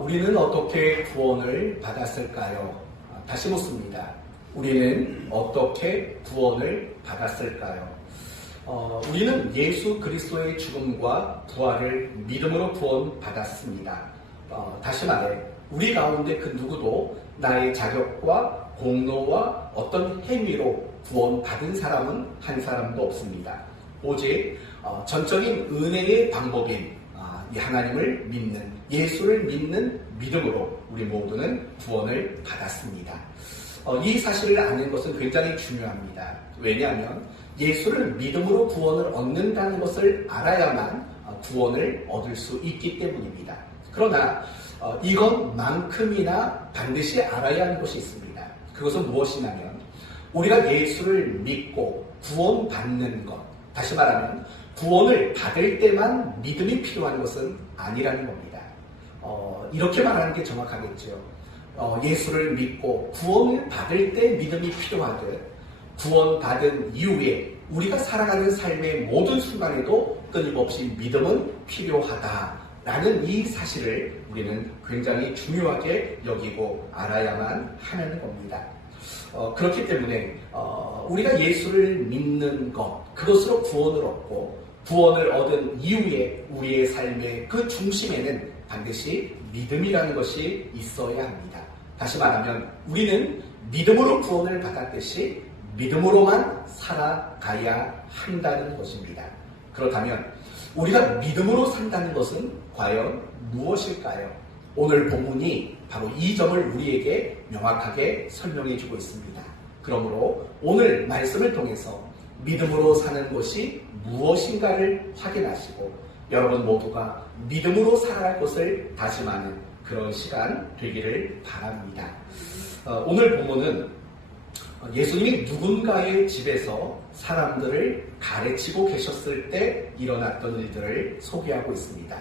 우리는 어떻게 구원을 받았을까요? 다시 묻습니다. 우리는 어떻게 구원을 받았을까요? 우리는 예수 그리스도의 죽음과 부활을 믿음으로 구원받았습니다. 다시 말해 우리 가운데 그 누구도 나의 자격과 공로와 어떤 행위로 구원받은 사람은 한 사람도 없습니다. 오직 전적인 은혜의 방법인 이 하나님을 믿는, 예수를 믿는 믿음으로 우리 모두는 구원을 받았습니다. 이 사실을 아는 것은 굉장히 중요합니다. 왜냐하면 예수를 믿음으로 구원을 얻는다는 것을 알아야만 구원을 얻을 수 있기 때문입니다. 그러나 이것만큼이나 반드시 알아야 하는 것이 있습니다. 그것은 무엇이냐면 우리가 예수를 믿고 구원받는 것, 다시 말하면 구원을 받을 때만 믿음이 필요한 것은 아니라는 겁니다. 이렇게 말하는 게 정확하겠죠. 예수를 믿고 구원을 받을 때 믿음이 필요하듯 구원받은 이후에 우리가 살아가는 삶의 모든 순간에도 끊임없이 믿음은 필요하다라는 이 사실을 우리는 굉장히 중요하게 여기고 알아야만 하는 겁니다. 그렇기 때문에 우리가 예수를 믿는 것, 그것으로 구원을 얻고 구원을 얻은 이후에 우리의 삶의 그 중심에는 반드시 믿음이라는 것이 있어야 합니다. 다시 말하면 우리는 믿음으로 구원을 받았듯이 믿음으로만 살아가야 한다는 것입니다. 그렇다면 우리가 믿음으로 산다는 것은 과연 무엇일까요? 오늘 본문이 바로 이 점을 우리에게 명확하게 설명해 주고 있습니다. 그러므로 오늘 말씀을 통해서 믿음으로 사는 것이 무엇인가를 확인하시고 여러분 모두가 믿음으로 살아갈 것을 다짐하는 그런 시간 되기를 바랍니다. 오늘 본문은 예수님이 누군가의 집에서 사람들을 가르치고 계셨을 때 일어났던 일들을 소개하고 있습니다.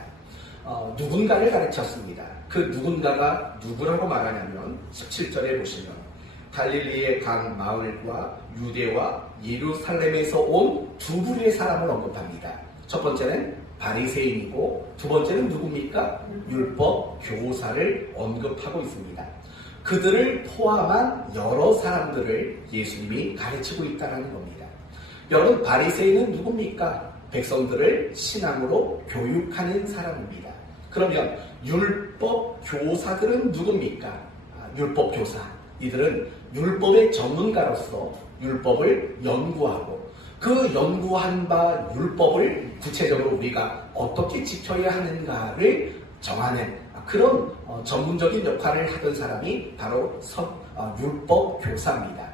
누군가를 가르쳤습니다. 그 누군가가 누구라고 말하냐면 17절에 보시면 갈릴리의 각 마을과 유대와 예루살렘에서 온 두 부류의 사람을 언급합니다. 첫 번째는 바리새인이고 두 번째는 누굽니까? 율법 교사를 언급하고 있습니다. 그들을 포함한 여러 사람들을 예수님이 가르치고 있다는 겁니다. 여러분, 바리새인은 누굽니까? 백성들을 신앙으로 교육하는 사람입니다. 그러면 율법 교사들은 누굽니까? 율법 교사. 이들은 율법의 전문가로서 율법을 연구하고 그 연구한 바 율법을 구체적으로 우리가 어떻게 지켜야 하는가를 정하는 그런 전문적인 역할을 하던 사람이 바로 율법 교사입니다.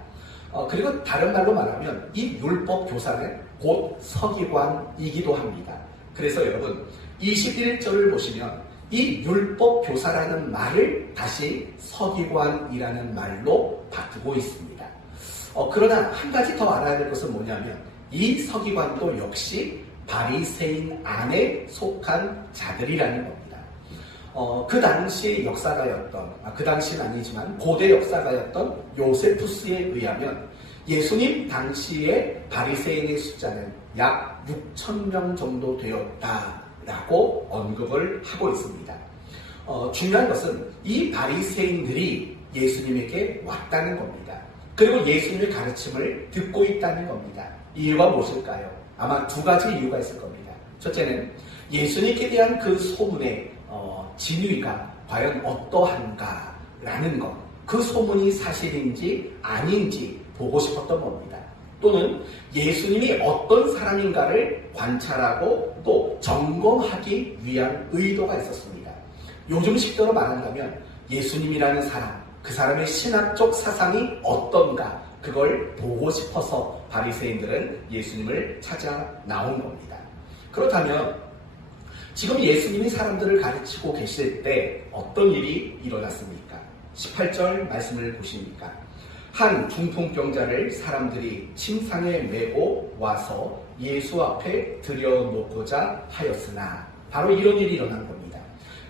그리고 다른 말로 말하면 이 율법 교사는 곧 서기관이기도 합니다. 그래서 여러분 21절을 보시면 이 율법 교사라는 말을 다시 서기관이라는 말로 바꾸고 있습니다. 그러나 한 가지 더 알아야 될 것은 뭐냐면 이 서기관도 역시 바리새인 안에 속한 자들이라는 겁니다. 그 당시 역사가였던, 그 당시는 아니지만 고대 역사가였던 요세푸스에 의하면 예수님 당시의 바리새인의 숫자는 약 6,000명 정도 되었다라고 언급을 하고 있습니다. 중요한 것은 이 바리새인들이 예수님에게 왔다는 겁니다. 그리고 예수님의 가르침을 듣고 있다는 겁니다. 이유가 무엇일까요? 아마 두 가지 이유가 있을 겁니다. 첫째는 예수님께 대한 그 소문의 진위가 과연 어떠한가라는 것, 그 소문이 사실인지 아닌지 보고 싶었던 겁니다. 또는 예수님이 어떤 사람인가를 관찰하고 또 점검하기 위한 의도가 있었습니다. 요즘 식대로 말한다면 예수님이라는 사람, 그 사람의 신학적 사상이 어떤가 그걸 보고 싶어서 바리새인들은 예수님을 찾아 나온 겁니다. 그렇다면 지금 예수님이 사람들을 가르치고 계실 때 어떤 일이 일어났습니까? 18절 말씀을 보십니까? 한 중풍병자를 사람들이 침상에 메고 와서 예수 앞에 들여놓고자 하였으나 바로 이런 일이 일어난 겁니다.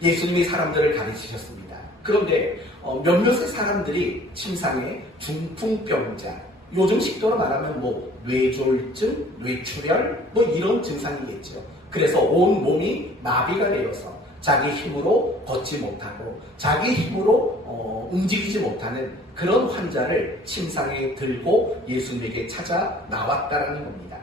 예수님이 사람들을 가르치셨습니다. 그런데 몇몇의 사람들이 침상에 중풍병자, 요즘 식도로 말하면 뇌졸중, 뇌출혈 이런 증상이겠죠. 그래서 온 몸이 마비가 되어서 자기 힘으로 걷지 못하고 자기 힘으로 움직이지 못하는 그런 환자를 침상에 들고 예수님에게 찾아 나왔다라는 겁니다.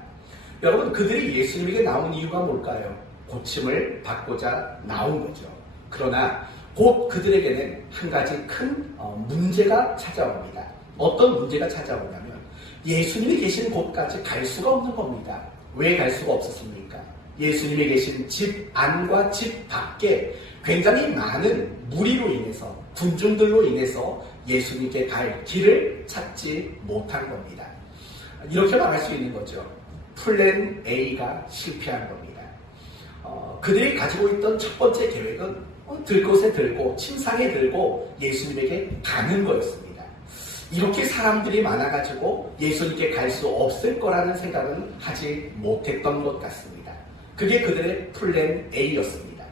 여러분, 그들이 예수님에게 나온 이유가 뭘까요? 고침을 받고자 나온 거죠. 그러나 곧 그들에게는 한 가지 큰 문제가 찾아옵니다. 어떤 문제가 찾아오냐면 예수님이 계신 곳까지 갈 수가 없는 겁니다. 왜 갈 수가 없었습니까? 예수님이 계신 집 안과 집 밖에 굉장히 많은 무리로 인해서, 군중들로 인해서 예수님께 갈 길을 찾지 못한 겁니다. 이렇게 말할 수 있는 거죠. 플랜 A가 실패한 겁니다. 그들이 가지고 있던 첫 번째 계획은 들 곳에 들고 침상에 들고 예수님에게 가는 거였습니다. 이렇게 사람들이 많아가지고 예수님께 갈 수 없을 거라는 생각은 하지 못했던 것 같습니다. 그게 그들의 플랜 A였습니다.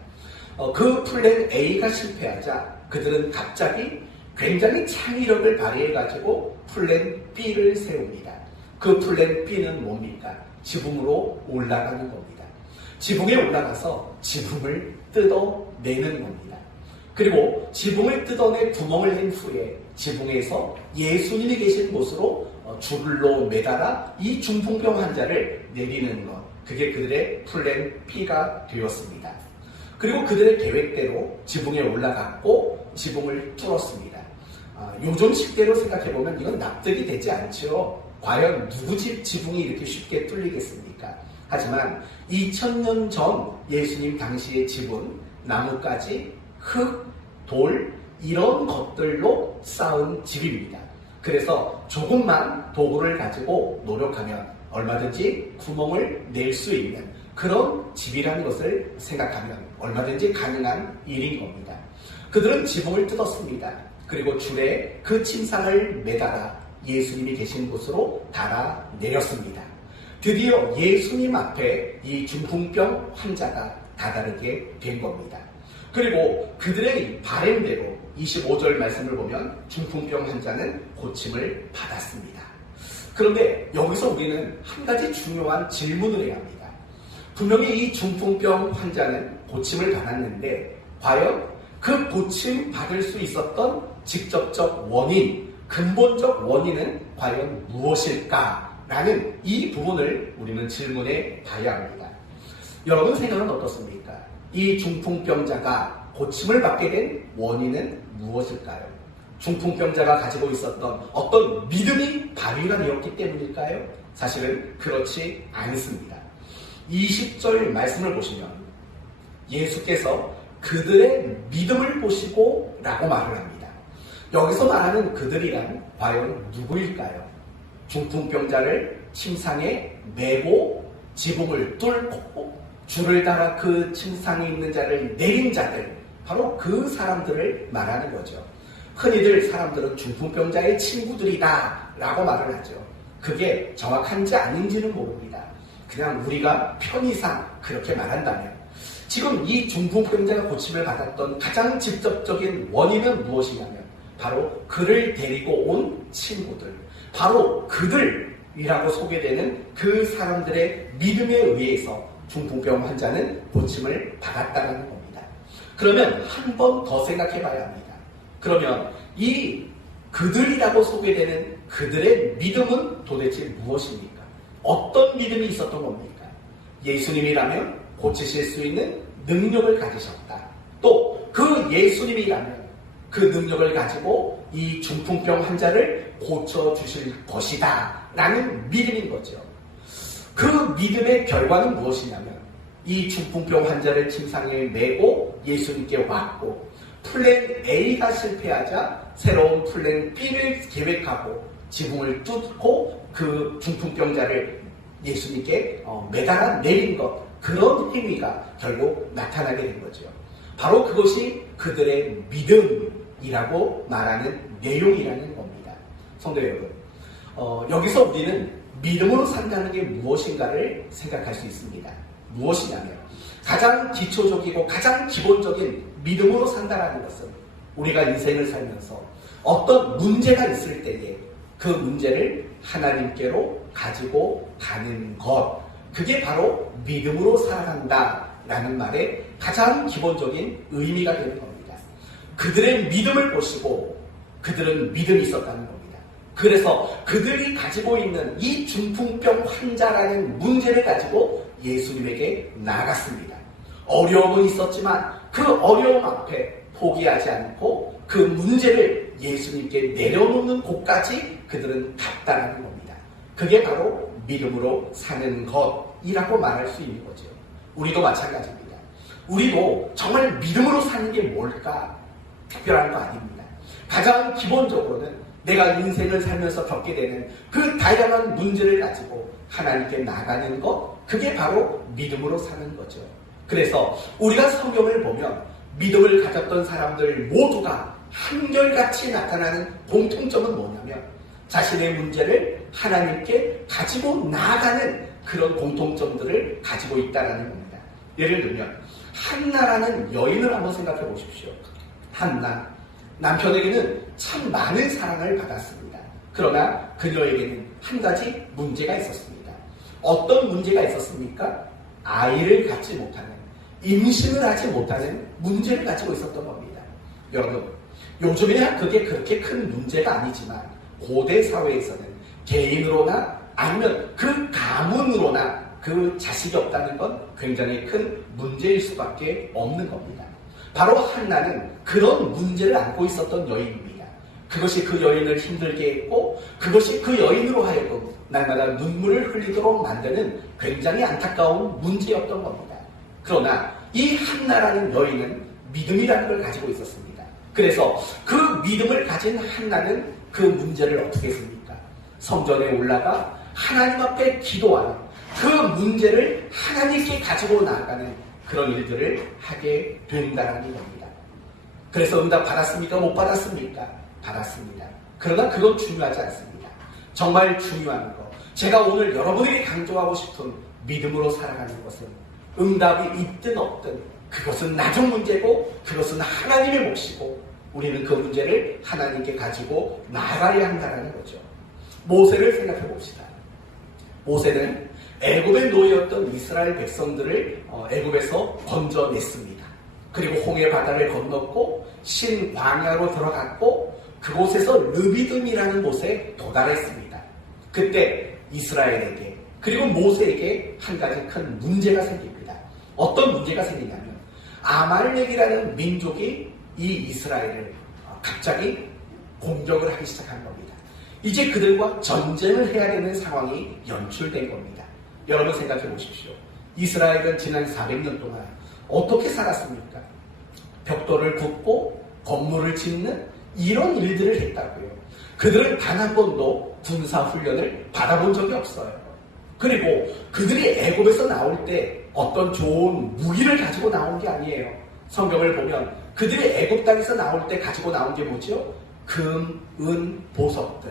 그 플랜 A가 실패하자 그들은 갑자기 굉장히 창의력을 발휘해가지고 플랜 B를 세웁니다. 그 플랜 B는 뭡니까? 지붕으로 올라가는 겁니다. 지붕에 올라가서 지붕을 뜯어내는 겁니다. 그리고 지붕을 뜯어내 구멍을 낸 후에 지붕에서 예수님이 계신 곳으로 줄로 매달아 이 중풍병 환자를 내리는 것, 그게 그들의 플랜 B가 되었습니다. 그리고 그들의 계획대로 지붕에 올라갔고 지붕을 뚫었습니다. 요즘 식대로 생각해보면 이건 납득이 되지 않죠. 과연 누구 집 지붕이 이렇게 쉽게 뚫리겠습니까? 하지만 2000년 전 예수님 당시의 집은 나뭇가지, 흙, 돌 이런 것들로 쌓은 집입니다. 그래서 조금만 도구를 가지고 노력하면 얼마든지 구멍을 낼 수 있는 그런 집이라는 것을 생각하면 얼마든지 가능한 일인 겁니다. 그들은 지붕을 뜯었습니다. 그리고 줄에 그 침상을 매달아 예수님이 계신 곳으로 달아 내렸습니다. 드디어 예수님 앞에 이 중풍병 환자가 다다르게 된 겁니다. 그리고 그들의 바램대로 25절 말씀을 보면 중풍병 환자는 고침을 받았습니다. 그런데 여기서 우리는 한 가지 중요한 질문을 해야 합니다. 분명히 이 중풍병 환자는 고침을 받았는데 과연 그 고침 받을 수 있었던 직접적 원인, 근본적 원인은 과연 무엇일까라는 이 부분을 우리는 질문해 봐야 합니다. 여러분 생각은 어떻습니까? 이 중풍병자가 고침을 받게 된 원인은 무엇일까요? 중풍병자가 가지고 있었던 어떤 믿음이 발휘가 되었기 때문일까요? 사실은 그렇지 않습니다. 20절 말씀을 보시면 예수께서 그들의 믿음을 보시고 라고 말을 합니다. 여기서 말하는 그들이란 과연 누구일까요? 중풍병자를 침상에 메고 지붕을 뚫고 줄을 달아 그 침상에 있는 자를 내린 자들, 바로 그 사람들을 말하는 거죠. 흔히들 사람들은 중풍병자의 친구들이다 라고 말을 하죠. 그게 정확한지 아닌지는 모릅니다. 그냥 우리가 편의상 그렇게 말한다면 지금 이 중풍병자가 고침을 받았던 가장 직접적인 원인은 무엇이냐면 바로 그를 데리고 온 친구들, 바로 그들이라고 소개되는 그 사람들의 믿음에 의해서 중풍병 환자는 고침을 받았다는 겁니다. 그러면 한 번 더 생각해 봐야 합니다. 그러면 이 그들이라고 소개되는 그들의 믿음은 도대체 무엇입니까? 어떤 믿음이 있었던 겁니까? 예수님이라면 고치실 수 있는 능력을 가지셨다. 또 그 예수님이라면 그 능력을 가지고 이 중풍병 환자를 고쳐주실 것이다 라는 믿음인 거죠. 그 믿음의 결과는 무엇이냐면 이 중풍병 환자를 침상에 메고 예수님께 왔고 플랜 A가 실패하자 새로운 플랜 B를 계획하고 지붕을 뚫고 그 중풍병자를 예수님께 매달아 내린 것, 그런 행위가 결국 나타나게 된 거죠. 바로 그것이 그들의 믿음이라고 말하는 내용이라는 겁니다. 성도 여러분, 여기서 우리는 믿음으로 산다는 게 무엇인가를 생각할 수 있습니다. 무엇이냐면 가장 기초적이고 가장 기본적인 믿음으로 산다는 것은 우리가 인생을 살면서 어떤 문제가 있을 때에 그 문제를 하나님께로 가지고 가는 것, 그게 바로 믿음으로 살아간다라는 말의 가장 기본적인 의미가 되는 겁니다. 그들의 믿음을 보시고 그들은 믿음이 있었다는 겁니다. 그래서 그들이 가지고 있는 이 중풍병 환자라는 문제를 가지고 예수님에게 나아갔습니다. 어려움은 있었지만 그 어려움 앞에 포기하지 않고 그 문제를 예수님께 내려놓는 곳까지 그들은 갔다는 겁니다. 그게 바로 믿음으로 사는 것이라고 말할 수 있는 거죠. 우리도 마찬가지입니다. 우리도 정말 믿음으로 사는 게 뭘까? 특별한 거 아닙니다. 가장 기본적으로는 내가 인생을 살면서 겪게 되는 그 다양한 문제를 가지고 하나님께 나가는 것, 그게 바로 믿음으로 사는 거죠. 그래서 우리가 성경을 보면 믿음을 가졌던 사람들 모두가 한결같이 나타나는 공통점은 뭐냐면 자신의 문제를 하나님께 가지고 나아가는 그런 공통점들을 가지고 있다는 겁니다. 예를 들면 한나라는 여인을 한번 생각해 보십시오. 한나, 남편에게는 참 많은 사랑을 받았습니다. 그러나 그녀에게는 한 가지 문제가 있었습니다. 어떤 문제가 있었습니까? 아이를 갖지 못하는, 임신을 하지 못하는 문제를 가지고 있었던 겁니다. 여러분, 요즘에야 그게 그렇게 큰 문제가 아니지만 고대 사회에서는 개인으로나 아니면 그 가문으로나 그 자식이 없다는 건 굉장히 큰 문제일 수밖에 없는 겁니다. 바로 한나는 그런 문제를 안고 있었던 여인입니다. 그것이 그 여인을 힘들게 했고 그것이 그 여인으로 하여금 날마다 눈물을 흘리도록 만드는 굉장히 안타까운 문제였던 겁니다. 그러나 이 한나라는 여인은 믿음이라는 걸 가지고 있었습니다. 그래서 그 믿음을 가진 한나는 그 문제를 어떻게 했습니까? 성전에 올라가 하나님 앞에 기도하는 그 문제를 하나님께 가지고 나아가는 그런 일들을 하게 된다는 겁니다. 그래서 응답 받았습니까? 못 받았습니까? 받았습니다. 그러나 그건 중요하지 않습니다. 정말 중요한 거, 제가 오늘 여러분에게 강조하고 싶은 믿음으로 살아가는 것은 응답이 있든 없든 그것은 나중 문제고 그것은 하나님의 몫이고 우리는 그 문제를 하나님께 가지고 나가야 한다는 거죠. 모세를 생각해 봅시다. 모세는 애굽의 노예였던 이스라엘 백성들을 애굽에서 건져냈습니다. 그리고 홍해 바다를 건넜고 신광야로 들어갔고 그곳에서 르비딤이라는 곳에 도달했습니다. 그때 이스라엘에게 그리고 모세에게 한 가지 큰 문제가 생깁니다. 어떤 문제가 생기냐면 아말렉이라는 민족이 이 이스라엘을 갑자기 공격을 하기 시작한 겁니다. 이제 그들과 전쟁을 해야 되는 상황이 연출된 겁니다. 여러분 생각해 보십시오. 이스라엘은 지난 400년 동안 어떻게 살았습니까? 벽돌을 굽고 건물을 짓는 이런 일들을 했다고요. 그들은 단 한 번도 군사훈련을 받아본 적이 없어요. 그리고 그들이 애굽에서 나올 때 어떤 좋은 무기를 가지고 나온 게 아니에요. 성경을 보면 그들이 애굽 땅에서 나올 때 가지고 나온 게 뭐죠? 금, 은, 보석들.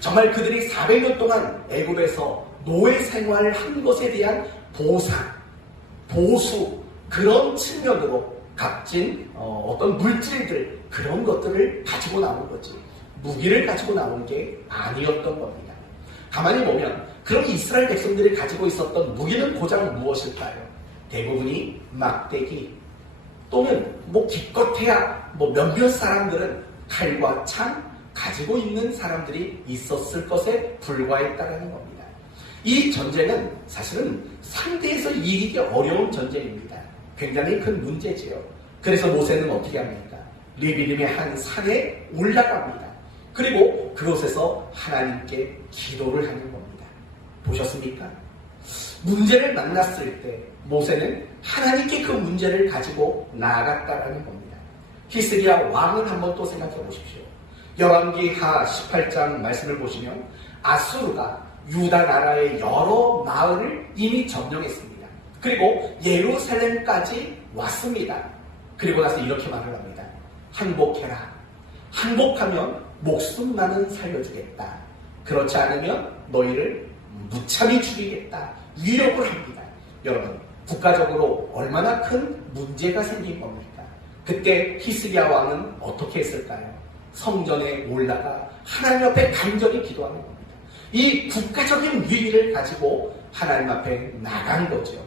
정말 그들이 400년 동안 애굽에서 노예 생활을 한 것에 대한 보상, 보수, 그런 측면으로 값진 어떤 물질들, 그런 것들을 가지고 나온 거지 무기를 가지고 나온 게 아니었던 겁니다. 가만히 보면 그럼 이스라엘 백성들이 가지고 있었던 무기는 고작 무엇일까요? 대부분이 막대기 또는 기껏해야 몇몇 사람들은 칼과 창 가지고 있는 사람들이 있었을 것에 불과했다는 겁니다. 이 전쟁은 사실은 상대에서 이기기 어려운 전쟁입니다. 굉장히 큰 문제지요. 그래서 모세는 어떻게 합니까? 르비딤의 한 산에 올라갑니다. 그리고 그곳에서 하나님께 기도를 하는 겁니다. 보셨습니까? 문제를 만났을 때 모세는 하나님께 그 문제를 가지고 나아갔다라는 겁니다. 히스기야 왕은 한번 또 생각해 보십시오. 열왕기하 18장 말씀을 보시면 아수르가 유다 나라의 여러 마을을 이미 점령했습니다. 그리고 예루살렘까지 왔습니다. 그리고 나서 이렇게 말을 합니다. 항복해라. 항복하면 목숨만은 살려주겠다. 그렇지 않으면 너희를 무참히 죽이겠다. 위협을 합니다. 여러분, 국가적으로 얼마나 큰 문제가 생긴 겁니까? 그때 히스기야 왕은 어떻게 했을까요? 성전에 올라가 하나님 앞에 간절히 기도하는 겁니다. 이 국가적인 위기를 가지고 하나님 앞에 나간 거죠.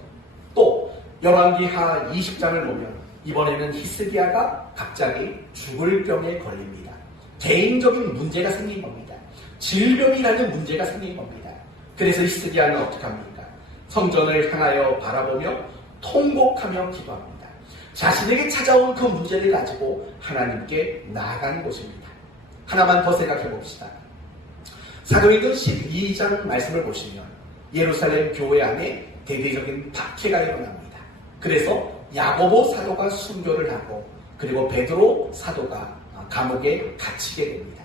또 열왕기하 20장을 보면 이번에는 히스기야가 갑자기 죽을 병에 걸립니다. 개인적인 문제가 생긴 겁니다. 질병이라는 문제가 생긴 겁니다. 그래서 히스기야는 어떻게 합니까? 성전을 향하여 바라보며 통곡하며 기도합니다. 자신에게 찾아온 그 문제를 가지고 하나님께 나아가는 것입니다. 하나만 더 생각해 봅시다. 사도행전 12장 말씀을 보시면 예루살렘 교회 안에 대대적인 박해가 일어납니다. 그래서 야고보 사도가 순교를 하고 그리고 베드로 사도가 감옥에 갇히게 됩니다.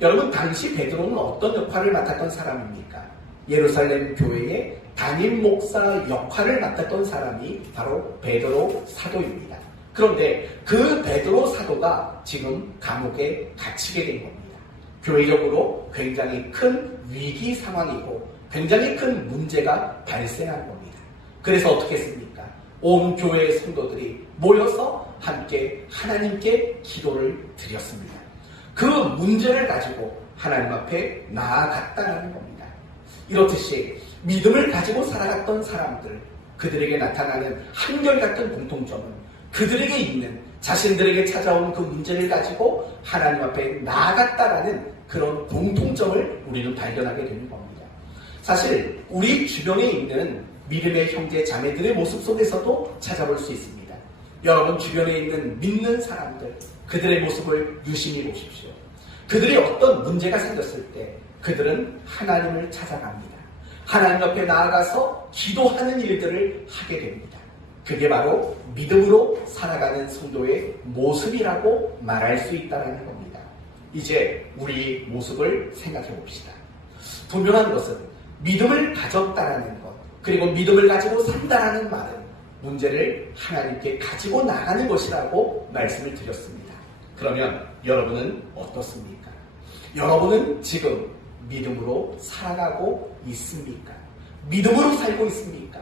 여러분, 당시 베드로는 어떤 역할을 맡았던 사람입니까? 예루살렘 교회의 담임 목사 역할을 맡았던 사람이 바로 베드로 사도입니다. 그런데 그 베드로 사도가 지금 감옥에 갇히게 된 겁니다. 교회적으로 굉장히 큰 위기 상황이고 굉장히 큰 문제가 발생한 겁니다. 그래서 어떻게 했습니까? 온 교회의 성도들이 모여서 함께 하나님께 기도를 드렸습니다. 그 문제를 가지고 하나님 앞에 나아갔다는 겁니다. 이렇듯이 믿음을 가지고 살아갔던 사람들, 그들에게 나타나는 한결같은 공통점은 그들에게 있는 자신들에게 찾아온 그 문제를 가지고 하나님 앞에 나아갔다라는 그런 공통점을 우리는 발견하게 되는 겁니다. 사실 우리 주변에 있는 믿음의 형제 자매들의 모습 속에서도 찾아볼 수 있습니다. 여러분 주변에 있는 믿는 사람들, 그들의 모습을 유심히 보십시오. 그들이 어떤 문제가 생겼을 때 그들은 하나님을 찾아갑니다. 하나님 앞에 나아가서 기도하는 일들을 하게 됩니다. 그게 바로 믿음으로 살아가는 성도의 모습이라고 말할 수 있다는 겁니다. 이제 우리 모습을 생각해 봅시다. 분명한 것은 믿음을 가졌다라는 것, 그리고 믿음을 가지고 산다라는 말은 문제를 하나님께 가지고 나가는 것이라고 말씀을 드렸습니다. 그러면 여러분은 어떻습니까? 여러분은 지금 믿음으로 살아가고 있습니까? 믿음으로 살고 있습니까?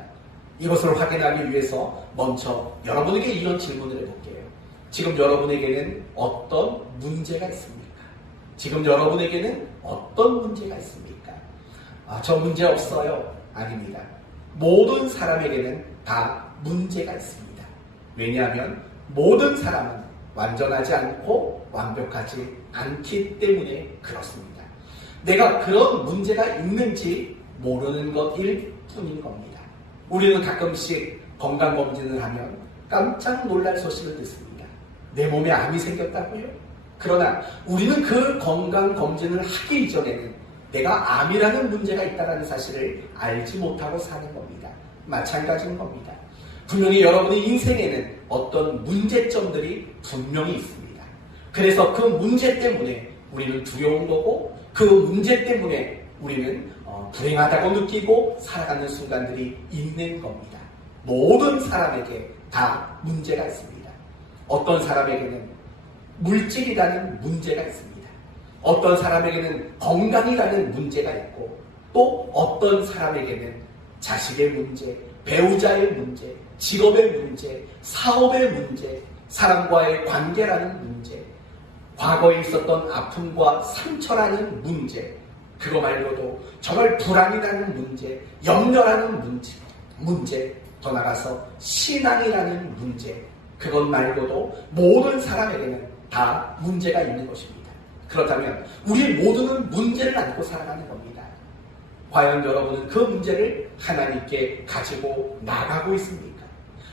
이것을 확인하기 위해서 먼저 여러분에게 이런 질문을 해볼게요. 지금 여러분에게는 어떤 문제가 있습니까? 지금 여러분에게는 어떤 문제가 있습니까? 저 문제 없어요. 아닙니다. 모든 사람에게는 다 문제가 있습니다. 왜냐하면 모든 사람은 완전하지 않고 완벽하지 않기 때문에 그렇습니다. 내가 그런 문제가 있는지 모르는 것일 뿐인 겁니다. 우리는 가끔씩 건강검진을 하면 깜짝 놀랄 소식을 듣습니다. 내 몸에 암이 생겼다고요? 그러나 우리는 그 건강검진을 하기 이전에는 내가 암이라는 문제가 있다는 사실을 알지 못하고 사는 겁니다. 마찬가지인 겁니다. 분명히 여러분의 인생에는 어떤 문제점들이 분명히 있습니다. 그래서 그 문제 때문에 우리는 두려운 거고 그 문제 때문에 우리는 불행하다고 느끼고 살아가는 순간들이 있는 겁니다. 모든 사람에게 다 문제가 있습니다. 어떤 사람에게는 물질이라는 문제가 있습니다. 어떤 사람에게는 건강이라는 문제가 있고 또 어떤 사람에게는 자식의 문제, 배우자의 문제, 직업의 문제, 사업의 문제, 사람과의 관계라는 문제, 과거에 있었던 아픔과 상처라는 문제, 그거 말고도 정말 불안이라는 문제, 염려라는 문제, 더 나가서 신앙이라는 문제, 그것 말고도 모든 사람에게는 다 문제가 있는 것입니다. 그렇다면 우리 모두는 문제를 안고 살아가는 겁니다. 과연 여러분은 그 문제를 하나님께 가지고 나가고 있습니까?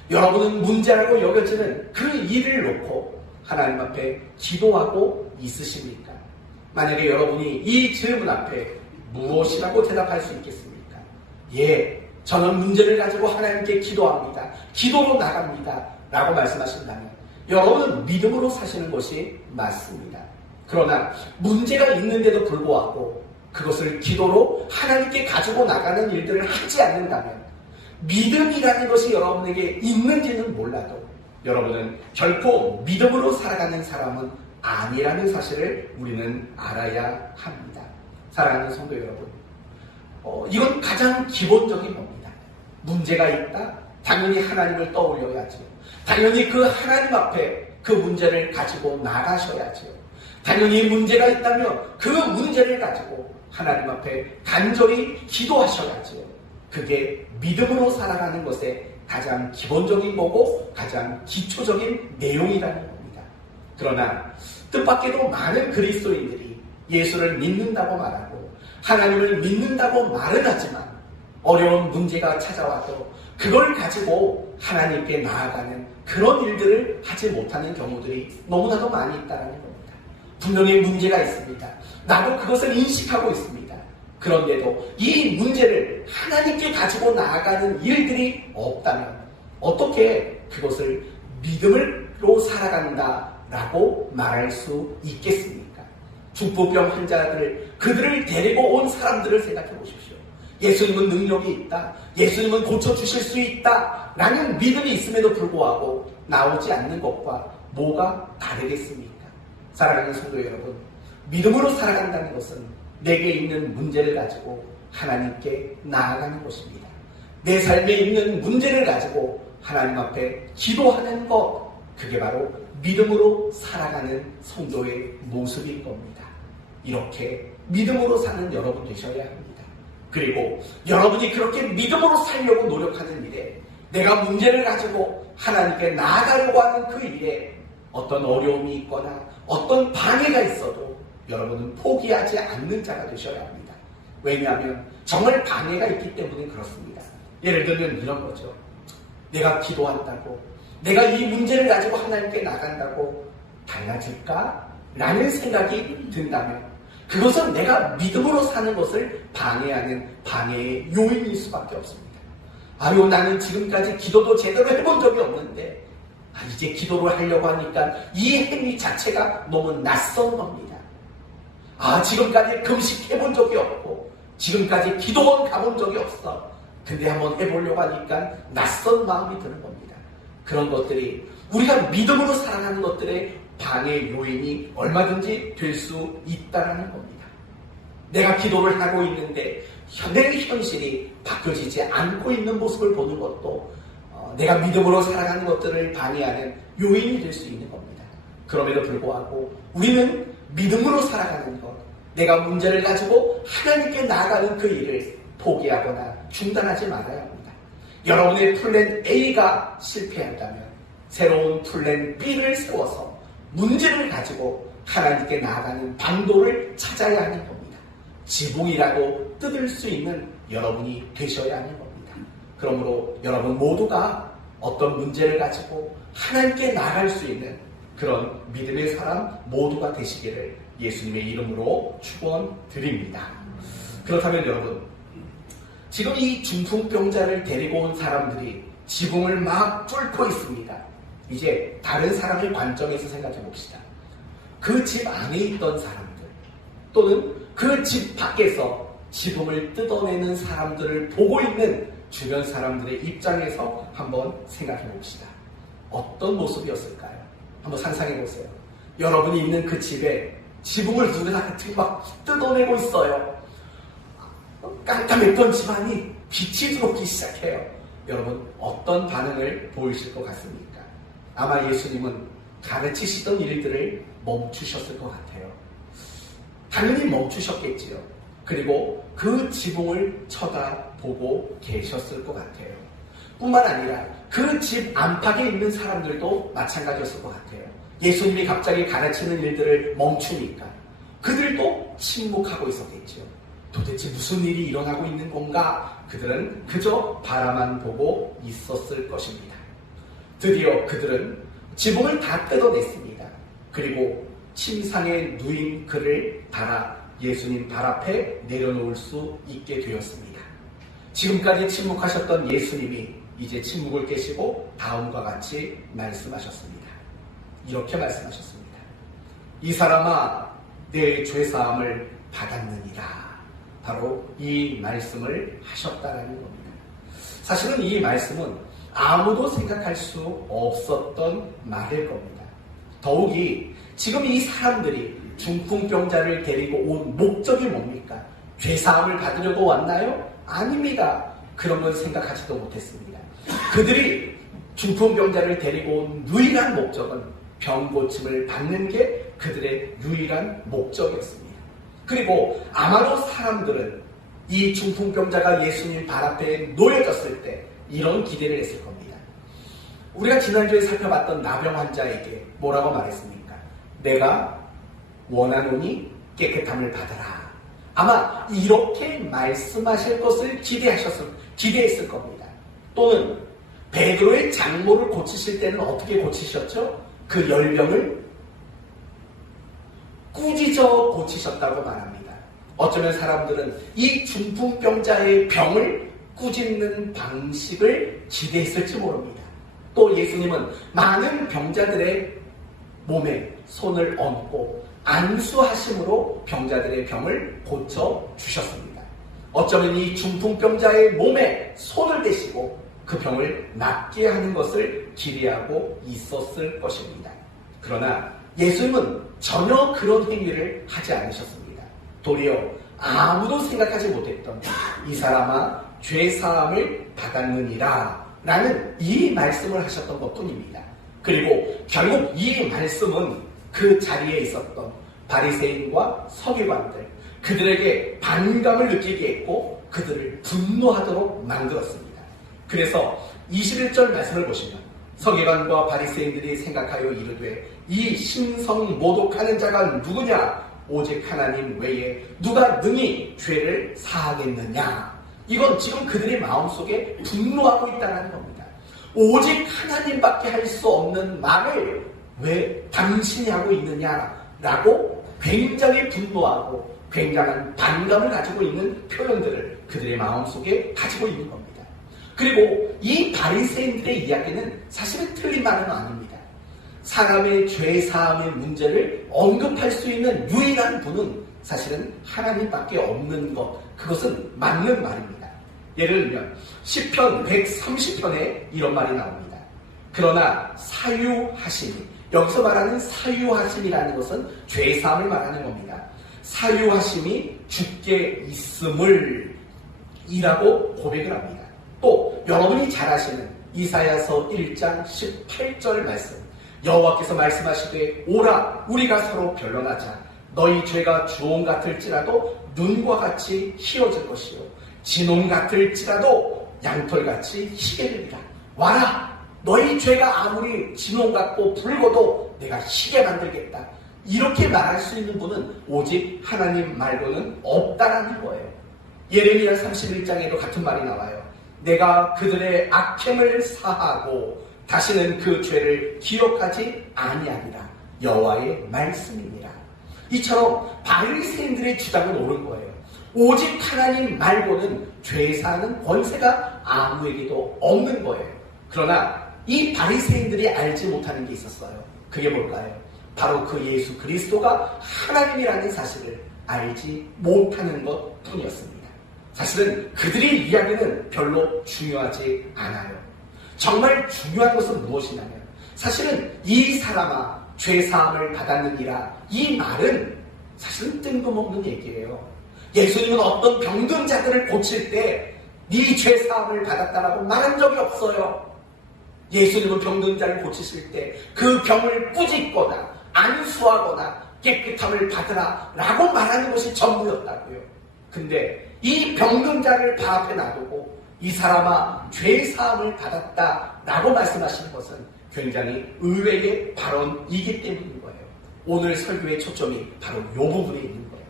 여러분은 문제라고 여겨지는 그 일을 놓고 하나님 앞에 기도하고 있으십니까? 만약에 여러분이 이 질문 앞에 무엇이라고 대답할 수 있겠습니까? 예, 저는 문제를 가지고 하나님께 기도합니다. 기도로 나갑니다. 라고 말씀하신다면 여러분은 믿음으로 사시는 것이 맞습니다. 그러나 문제가 있는데도 불구하고 그것을 기도로 하나님께 가지고 나가는 일들을 하지 않는다면 믿음이라는 것이 여러분에게 있는지는 몰라도 여러분은 결코 믿음으로 살아가는 사람은 아니라는 사실을 우리는 알아야 합니다. 사랑하는 성도 여러분, 이건 가장 기본적인 겁니다. 문제가 있다? 당연히 하나님을 떠올려야죠. 당연히 그 하나님 앞에 그 문제를 가지고 나가셔야죠. 당연히 문제가 있다면 그 문제를 가지고 하나님 앞에 간절히 기도하셔야죠. 그게 믿음으로 살아가는 것의 가장 기본적인 거고 가장 기초적인 내용이라는 겁니다. 그러나 뜻밖에도 많은 그리스도인들이 예수를 믿는다고 말하고 하나님을 믿는다고 말은 하지만 어려운 문제가 찾아와도 그걸 가지고 하나님께 나아가는 그런 일들을 하지 못하는 경우들이 너무나도 많이 있다는 겁니다. 분명히 문제가 있습니다. 나도 그것을 인식하고 있습니다. 그런데도 이 문제를 하나님께 가지고 나아가는 일들이 없다면 어떻게 그것을 믿음으로 살아간다라고 말할 수 있겠습니까? 중풍병 환자들, 그들을 데리고 온 사람들을 생각해 보십시오. 예수님은 능력이 있다, 예수님은 고쳐주실 수 있다 라는 믿음이 있음에도 불구하고 나오지 않는 것과 뭐가 다르겠습니까? 사랑하는 성도 여러분, 믿음으로 살아간다는 것은 내게 있는 문제를 가지고 하나님께 나아가는 것입니다. 내 삶에 있는 문제를 가지고 하나님 앞에 기도하는 것, 그게 바로 믿음으로 살아가는 성도의 모습인 겁니다. 이렇게 믿음으로 사는 여러분 되셔야 합니다. 그리고 여러분이 그렇게 믿음으로 살려고 노력하는 일에, 내가 문제를 가지고 하나님께 나아가려고 하는 그 일에 어떤 어려움이 있거나 어떤 방해가 있어도 여러분은 포기하지 않는 자가 되셔야 합니다. 왜냐하면 정말 방해가 있기 때문에 그렇습니다. 예를 들면 이런 거죠. 내가 기도한다고, 내가 이 문제를 가지고 하나님께 나간다고 달라질까? 라는 생각이 든다면 그것은 내가 믿음으로 사는 것을 방해하는 방해의 요인일 수밖에 없습니다. 아유, 나는 지금까지 기도도 제대로 해본 적이 없는데 이제 기도를 하려고 하니까 이 행위 자체가 너무 낯선 겁니다. 지금까지 금식 해본 적이 없고 지금까지 기도원 가본 적이 없어. 근데 한번 해보려고 하니까 낯선 마음이 드는 겁니다. 그런 것들이 우리가 믿음으로 살아가는 것들의 방해 요인이 얼마든지 될 수 있다는 겁니다. 내가 기도를 하고 있는데 내 현실이 바뀌어지지 않고 있는 모습을 보는 것도 내가 믿음으로 살아가는 것들을 방해하는 요인이 될 수 있는 겁니다. 그럼에도 불구하고 우리는 믿음으로 살아가는 것, 내가 문제를 가지고 하나님께 나아가는 그 일을 포기하거나 중단하지 말아야 합니다. 여러분의 플랜 A가 실패한다면 새로운 플랜 B를 세워서 문제를 가지고 하나님께 나아가는 방도를 찾아야 하는 겁니다. 지붕이라고 뜯을 수 있는 여러분이 되셔야 하는 겁니다. 그러므로 여러분 모두가 어떤 문제를 가지고 하나님께 나아갈 수 있는 그런 믿음의 사람 모두가 되시기를 예수님의 이름으로 축원드립니다. 그렇다면 여러분, 지금 이 중풍병자를 데리고 온 사람들이 지붕을 막 뚫고 있습니다. 이제 다른 사람의 관점에서 생각해 봅시다. 그 집 안에 있던 사람들 또는 그 집 밖에서 지붕을 뜯어내는 사람들을 보고 있는 주변 사람들의 입장에서 한번 생각해 봅시다. 어떤 모습이었을까요? 한번 상상해 보세요. 여러분이 있는 그 집에 지붕을 누구나 같이 막 뜯어내고 있어요. 깜깜했던 집안이 빛이 들어오기 시작해요. 여러분 어떤 반응을 보이실 것 같습니까? 아마 예수님은 가르치시던 일들을 멈추셨을 것 같아요. 당연히 멈추셨겠지요. 그리고 그 지붕을 쳐다보고 계셨을 것 같아요. 뿐만 아니라 그 집 안팎에 있는 사람들도 마찬가지였을 것 같아요. 예수님이 갑자기 가르치는 일들을 멈추니까 그들도 침묵하고 있었겠죠. 도대체 무슨 일이 일어나고 있는 건가? 그들은 그저 바라만 보고 있었을 것입니다. 드디어 그들은 지붕을 다 뜯어냈습니다. 그리고 침상에 누인 그를 달아 예수님 발 앞에 내려놓을 수 있게 되었습니다. 지금까지 침묵하셨던 예수님이 이제 침묵을 깨시고 다음과 같이 말씀하셨습니다. 이렇게 말씀하셨습니다. 이 사람아, 내 죄사함을 받았느니라. 바로 이 말씀을 하셨다라는 겁니다. 사실은 이 말씀은 아무도 생각할 수 없었던 말일 겁니다. 더욱이 지금 이 사람들이 중풍병자를 데리고 온 목적이 뭡니까? 죄사함을 받으려고 왔나요? 아닙니다. 그런 건 생각하지도 못했습니다. 그들이 중풍병자를 데리고 온 유일한 목적은 병 고침을 받는 게 그들의 유일한 목적이었습니다. 그리고 아마도 사람들은 이 중풍병자가 예수님 발 앞에 놓여졌을 때 이런 기대를 했을 겁니다. 우리가 지난주에 살펴봤던 나병 환자에게 뭐라고 말했습니까? 내가 원하노니 깨끗함을 받아라. 아마 이렇게 말씀하실 것을 기대했을 겁니다. 또는 베드로의 장모를 고치실 때는 어떻게 고치셨죠? 그 열병을 꾸짖어 고치셨다고 말합니다. 어쩌면 사람들은 이 중풍병자의 병을 꾸짖는 방식을 기대했을지 모릅니다. 또 예수님은 많은 병자들의 몸에 손을 얹고 안수하심으로 병자들의 병을 고쳐주셨습니다. 어쩌면 이 중풍병자의 몸에 손을 대시고 그 병을 낫게 하는 것을 기대하고 있었을 것입니다. 그러나 예수님은 전혀 그런 행위를 하지 않으셨습니다. 도리어 아무도 생각하지 못했던 이 사람아 죄사함을 받았느니라 라는 이 말씀을 하셨던 것뿐입니다. 그리고 결국 이 말씀은 그 자리에 있었던 바리새인과 서기관들, 그들에게 반감을 느끼게 했고 그들을 분노하도록 만들었습니다. 그래서 21절 말씀을 보시면 서기관과 바리새인들이 생각하여 이르되 이 신성모독하는 자가 누구냐? 오직 하나님 외에 누가 능히 죄를 사하겠느냐? 이건 지금 그들의 마음속에 분노하고 있다는 겁니다. 오직 하나님밖에 할 수 없는 말을 왜 당신이 하고 있느냐라고 굉장히 분노하고 굉장한 반감을 가지고 있는 표현들을 그들의 마음속에 가지고 있는 겁니다. 그리고 이 바리새인들의 이야기는 사실은 틀린 말은 아닙니다. 사람의 죄사함의 문제를 언급할 수 있는 유일한 분은 사실은 하나님밖에 없는 것, 그것은 맞는 말입니다. 예를 들면 시편 130편에 이런 말이 나옵니다. 그러나 사유하심이, 여기서 말하는 사유하심이라는 것은 죄사함을 말하는 겁니다. 사유하심이 주께 있음을 이라고 고백을 합니다. 또 여러분이 잘 아시는 이사야서 1장 18절 말씀, 여호와께서 말씀하시되 오라 우리가 서로 변론하자. 너희 죄가 주홍 같을지라도 눈과 같이 희어질 것이요 진홍 같을지라도 양털같이 희게 되리라. 와라 너희 죄가 아무리 진홍 같고 붉어도 내가 희게 만들겠다. 이렇게 말할 수 있는 분은 오직 하나님 말고는 없다라는 거예요. 예레미야 31장에도 같은 말이 나와요. 내가 그들의 악행을 사하고 다시는 그 죄를 기억하지 아니하리라. 여호와의 말씀이니라. 이처럼 바리새인들의 주장은 옳은 거예요. 오직 하나님 말고는 죄사하는 권세가 아무에게도 없는 거예요. 그러나 이 바리새인들이 알지 못하는 게 있었어요. 그게 뭘까요? 바로 그 예수 그리스도가 하나님이라는 사실을 알지 못하는 것 뿐이었습니다. 사실은 그들의 이야기는 별로 중요하지 않아요. 정말 중요한 것은 무엇이냐면 사실은 이 사람아 죄사함을 받았느니라, 이 말은 사실은 뜬금없는 얘기예요. 예수님은 어떤 병든 자들을 고칠 때 네 죄사함을 받았다라고 말한 적이 없어요. 예수님은 병든 자를 고치실 때 그 병을 꾸짖거나 안수하거나 깨끗함을 받으라 라고 말하는 것이 전부였다고요. 근데 이 병든 자를 발 앞에 놔두고 이 사람아 죄사함을 받았다 라고 말씀하시는 것은 굉장히 의외의 발언이기 때문인 거예요. 오늘 설교의 초점이 바로 이 부분에 있는 거예요.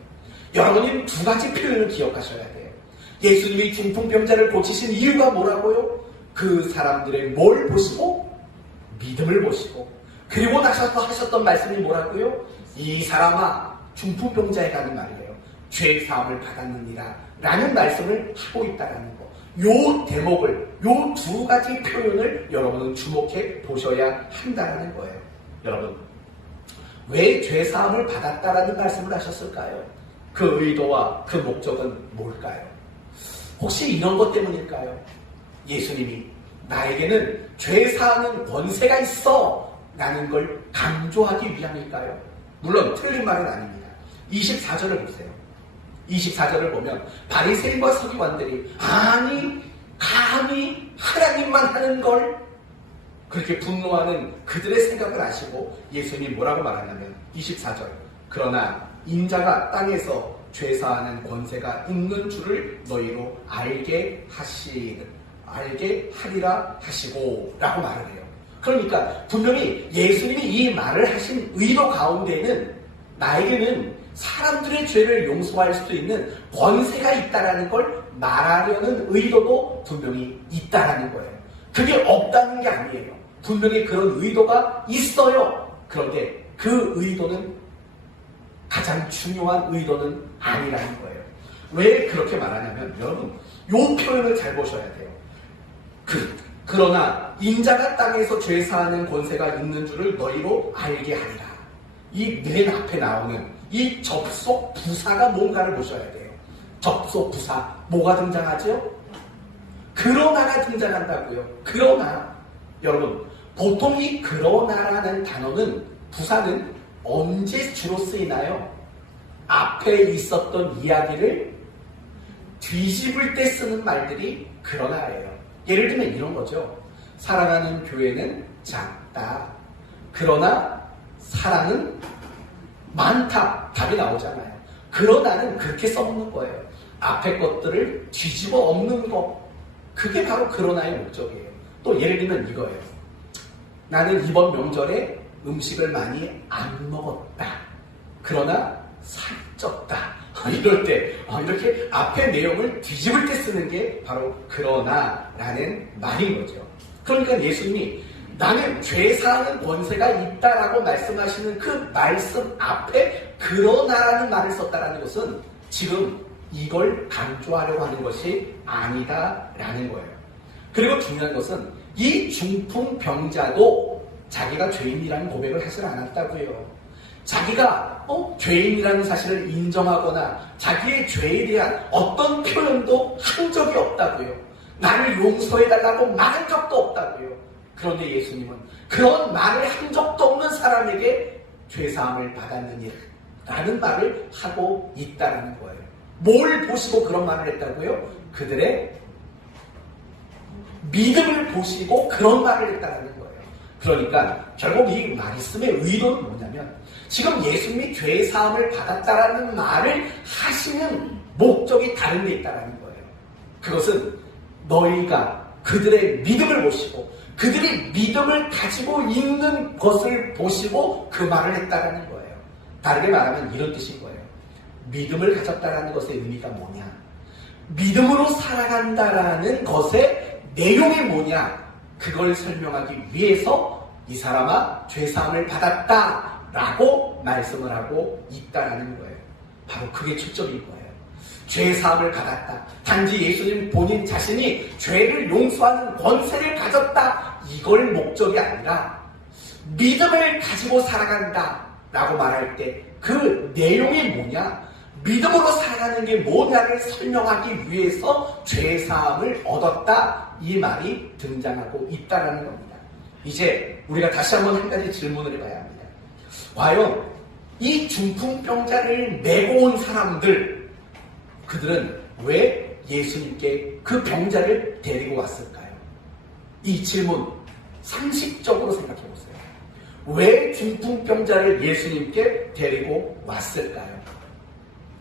여러분이 두 가지 표현을 기억하셔야 돼요. 예수님이 중풍병자를 고치신 이유가 뭐라고요? 그 사람들의 뭘 보시고? 믿음을 보시고, 그리고 나셔서 하셨던 말씀이 뭐라고요? 이 사람아, 중풍병자에 가는 말이에요. 죄사함을 받았느니라 라는 말씀을 하고 있다는 거. 요 대목을, 요 두 가지 표현을 여러분은 주목해 보셔야 한다는 거예요. 여러분, 왜 죄사함을 받았다라는 말씀을 하셨을까요? 그 의도와 그 목적은 뭘까요? 혹시 이런 것 때문일까요? 예수님이 나에게는 죄사하는 권세가 있어 라는 걸 강조하기 위함일까요? 물론 틀린 말은 아닙니다. 24절을 보세요. 24절을 보면 바리새인과 서기관들이 아니 감히 하나님만 하는 걸, 그렇게 분노하는 그들의 생각을 아시고 예수님이 뭐라고 말하냐면 24절, 그러나 인자가 땅에서 죄사하는 권세가 있는 줄을 너희로 알게 알게 하리라 하시고 라고 말을 해요. 그러니까 분명히 예수님이 이 말을 하신 의도 가운데는 나에게는 사람들의 죄를 용서할 수 있는 권세가 있다라는 걸 말하려는 의도도 분명히 있다라는 거예요. 그게 없다는 게 아니에요. 분명히 그런 의도가 있어요. 그런데 그 의도는 가장 중요한 의도는 아니라는 거예요. 왜 그렇게 말하냐면 여러분 이 표현을 잘 보셔야 돼요. 그러나 인자가 땅에서 죄사하는 권세가 있는 줄을 너희로 알게 하리라. 이 맨 앞에 나오는 이 접속 부사가 뭔가를 보셔야 돼요. 접속 부사 뭐가 등장하죠? 그러나가 등장한다고요. 그러나 여러분 보통 이 그러나라는 단어는 부사는 언제 주로 쓰이나요? 앞에 있었던 이야기를 뒤집을 때 쓰는 말들이 그러나예요. 예를 들면 이런 거죠. 사랑하는 교회는 작다. 그러나 사랑은 많다. 답이 나오잖아요. 그러나는 그렇게 써먹는 거예요. 앞에 것들을 뒤집어 엎는 거. 그게 바로 그러나의 목적이에요. 또 예를 들면 이거예요. 나는 이번 명절에 음식을 많이 안 먹었다. 그러나 살쪘다. 이럴 때 이렇게 앞에 내용을 뒤집을 때 쓰는 게 바로 그러나라는 말인 거죠. 그러니까 예수님이 나는 죄사하는 권세가 있다라고 말씀하시는 그 말씀 앞에 그러나라는 말을 썼다라는 것은 지금 이걸 강조하려고 하는 것이 아니다라는 거예요. 그리고 중요한 것은 이 중풍병자도 자기가 죄인이라는 고백을 하지 않았다고요. 자기가 죄인이라는 사실을 인정하거나 자기의 죄에 대한 어떤 표현도 한 적이 없다고요. 나를 용서해달라고 말한 적도 없다고요. 그런데 예수님은 그런 말을 한 적도 없는 사람에게 죄사함을 받았느니 라는 말을 하고 있다는 거예요. 뭘 보시고 그런 말을 했다고요? 그들의 믿음을 보시고 그런 말을 했다는 거예요. 그러니까 결국 이 말씀의 의도는 뭐냐면 지금 예수님이 죄사함을 받았다라는 말을 하시는 목적이 다른 데 있다는 거예요. 그것은 너희가 그들의 믿음을 보시고 그들이 믿음을 가지고 있는 것을 보시고 그 말을 했다라는 거예요. 다르게 말하면 이런 뜻인 거예요. 믿음을 가졌다라는 것의 의미가 뭐냐? 믿음으로 살아간다라는 것의 내용이 뭐냐? 그걸 설명하기 위해서 이 사람아 죄사함을 받았다라고 말씀을 하고 있다라는 거예요. 바로 그게 초점인 거예요. 죄사함을 받았다. 단지 예수님 본인 자신이 죄를 용서하는 권세를 가졌다. 이걸 목적이 아니라 믿음을 가지고 살아간다라고 말할 때 그 내용이 뭐냐? 믿음으로 살아가는 게 뭐냐를 설명하기 위해서 죄사함을 얻었다. 이 말이 등장하고 있다는 겁니다. 이제 우리가 다시 한번 한 가지 질문을 해봐야 합니다. 과연 이 중풍병자를 메고 온 사람들, 그들은 왜 예수님께 그 병자를 데리고 왔을까요? 이 질문 상식적으로 생각해 보세요. 왜 중풍병자를 예수님께 데리고 왔을까요?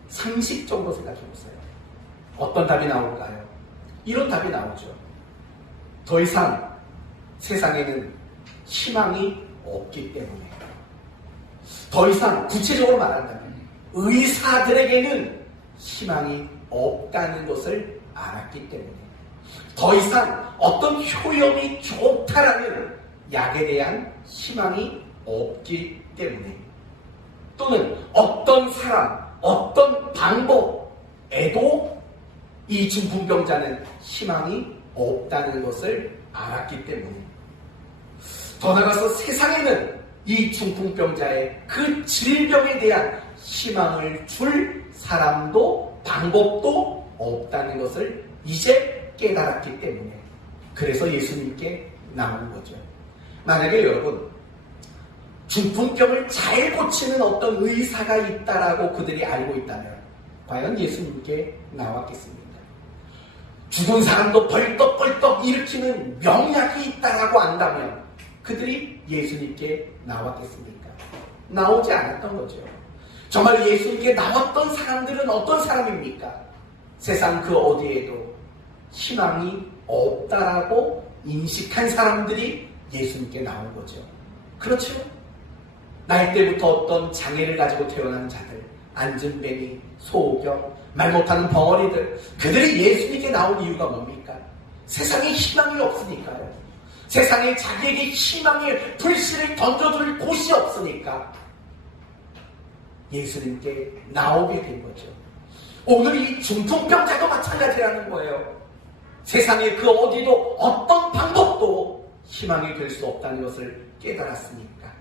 상식적으로 생각해 보세요. 어떤 답이 나올까요? 이런 답이 나오죠. 더 이상 세상에는 희망이 없기 때문에. 더 이상 구체적으로 말한다면 의사들에게는 희망이 없다는 것을 알았기 때문에. 더 이상 어떤 효용이 좋다라는 약에 대한 희망이 없기 때문에. 또는 어떤 사람, 어떤 방법에도 이 중풍병자는 희망이 없다는 것을 알았기 때문에. 더 나아가서 세상에는 이 중풍병자의 그 질병에 대한 희망을 줄 사람도 방법도 없다는 것을 이제 깨달았기 때문에. 그래서 예수님께 나오는 거죠. 만약에 여러분 중풍병을 잘 고치는 어떤 의사가 있다라고 그들이 알고 있다면 과연 예수님께 나왔겠습니까? 죽은 사람도 벌떡벌떡 일으키는 명약이 있다라고 안다면 그들이 예수님께 나왔겠습니까? 나오지 않았던 거죠. 정말 예수님께 나왔던 사람들은 어떤 사람입니까? 세상 그 어디에도 희망이 없다라고 인식한 사람들이 예수님께 나온 거죠. 그렇죠? 나이 때부터 어떤 장애를 가지고 태어난 자들, 안진뱅이, 소경, 말 못하는 벙어리들, 그들이 예수님께 나온 이유가 뭡니까? 세상에 희망이 없으니까요. 세상에 자기에게 희망의 불씨를 던져줄 곳이 없으니까 예수님께 나오게 된 거죠. 오늘 이 중풍병자도 마찬가지라는 거예요. 세상에 그 어디도 어떤 방법도 희망이 될 수 없다는 것을 깨달았으니까.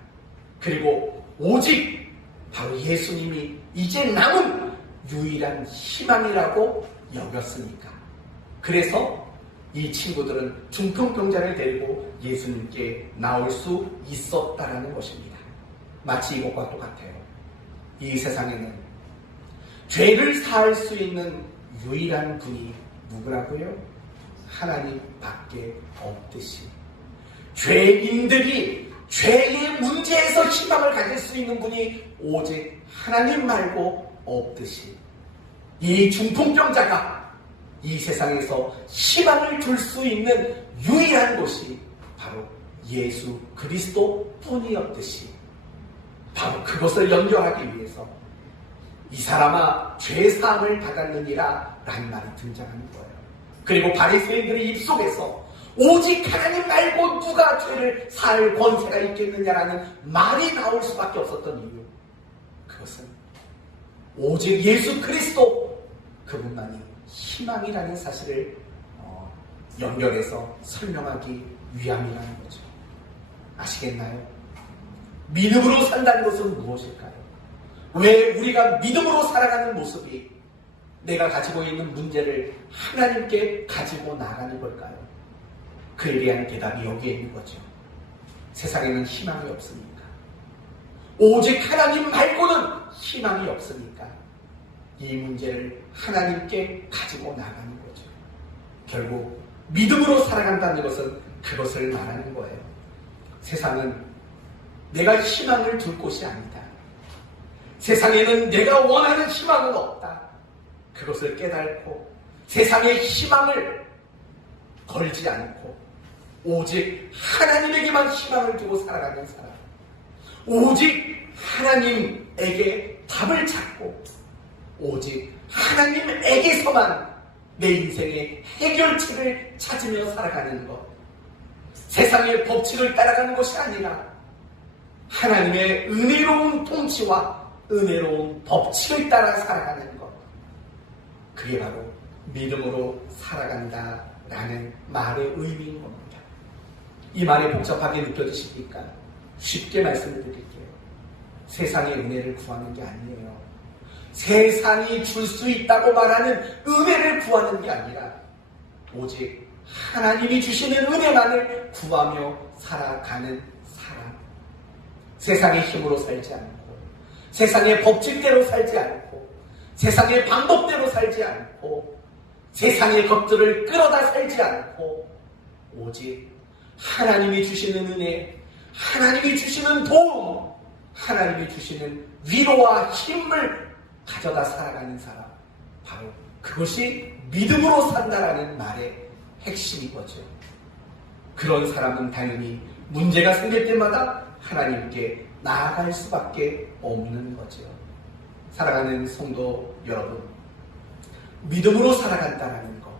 그리고 오직 바로 예수님이 이제 남은 유일한 희망이라고 여겼으니까. 그래서 이 친구들은 중풍병자를 데리고 예수님께 나올 수 있었다라는 것입니다. 마치 이것과 똑같아요. 이 세상에는 죄를 사할 수 있는 유일한 분이 누구라고요? 하나님밖에 없듯이 죄인들이 죄의 문제에서 희망을 가질 수 있는 분이 오직 하나님 말고 없듯이 이 중풍병자가 이 세상에서 희망을 둘 수 있는 유일한 곳이 바로 예수 그리스도 뿐이었듯이 바로 그것을 연결하기 위해서 이 사람아 죄사함을 받았느니라 라는 말이 등장하는 거예요. 그리고 바리새인들의 입속에서 오직 하나님 말고 누가 죄를 사할 권세가 있겠느냐라는 말이 나올 수밖에 없었던 이유, 그것은 오직 예수 그리스도 그분만이 희망이라는 사실을 연결해서 설명하기 위함이라는 거죠. 아시겠나요? 믿음으로 산다는 것은 무엇일까요? 왜 우리가 믿음으로 살아가는 모습이 내가 가지고 있는 문제를 하나님께 가지고 나가는 걸까요? 그에 대한 대답이 여기에 있는 거죠. 세상에는 희망이 없으니까. 오직 하나님 말고는 희망이 없으니까 이 문제를 하나님께 가지고 나가는 거죠. 결국 믿음으로 살아간다는 것은 그것을 말하는 거예요. 세상은 내가 희망을 둘 곳이 아니다. 세상에는 내가 원하는 희망은 없다. 그것을 깨닫고 세상에 희망을 걸지 않고 오직 하나님에게만 희망을 두고 살아가는 사람, 오직 하나님에게 답을 찾고 오직 하나님에게서만 내 인생의 해결책을 찾으며 살아가는 것, 세상의 법칙을 따라가는 것이 아니라 하나님의 은혜로운 통치와 은혜로운 법칙을 따라 살아가는 것, 그게 바로 믿음으로 살아간다라는 말의 의미인 겁니다. 이 말이 복잡하게 느껴지십니까? 쉽게 말씀을 드릴게요. 세상의 은혜를 구하는 게 아니에요. 세상이 줄 수 있다고 말하는 은혜를 구하는 게 아니라 오직 하나님이 주시는 은혜만을 구하며 살아가는 사람. 세상의 힘으로 살지 않고 세상의 법칙대로 살지 않고 세상의 방법대로 살지 않고 세상의 것들을 끌어다 살지 않고 오직 하나님이 주시는 은혜, 하나님이 주시는 도움, 하나님이 주시는 위로와 힘을 가져다 살아가는 사람, 바로 그것이 믿음으로 산다라는 말의 핵심인 거죠. 그런 사람은 당연히 문제가 생길 때마다 하나님께 나아갈 수밖에 없는 거죠. 살아가는 성도 여러분, 믿음으로 살아간다라는 것,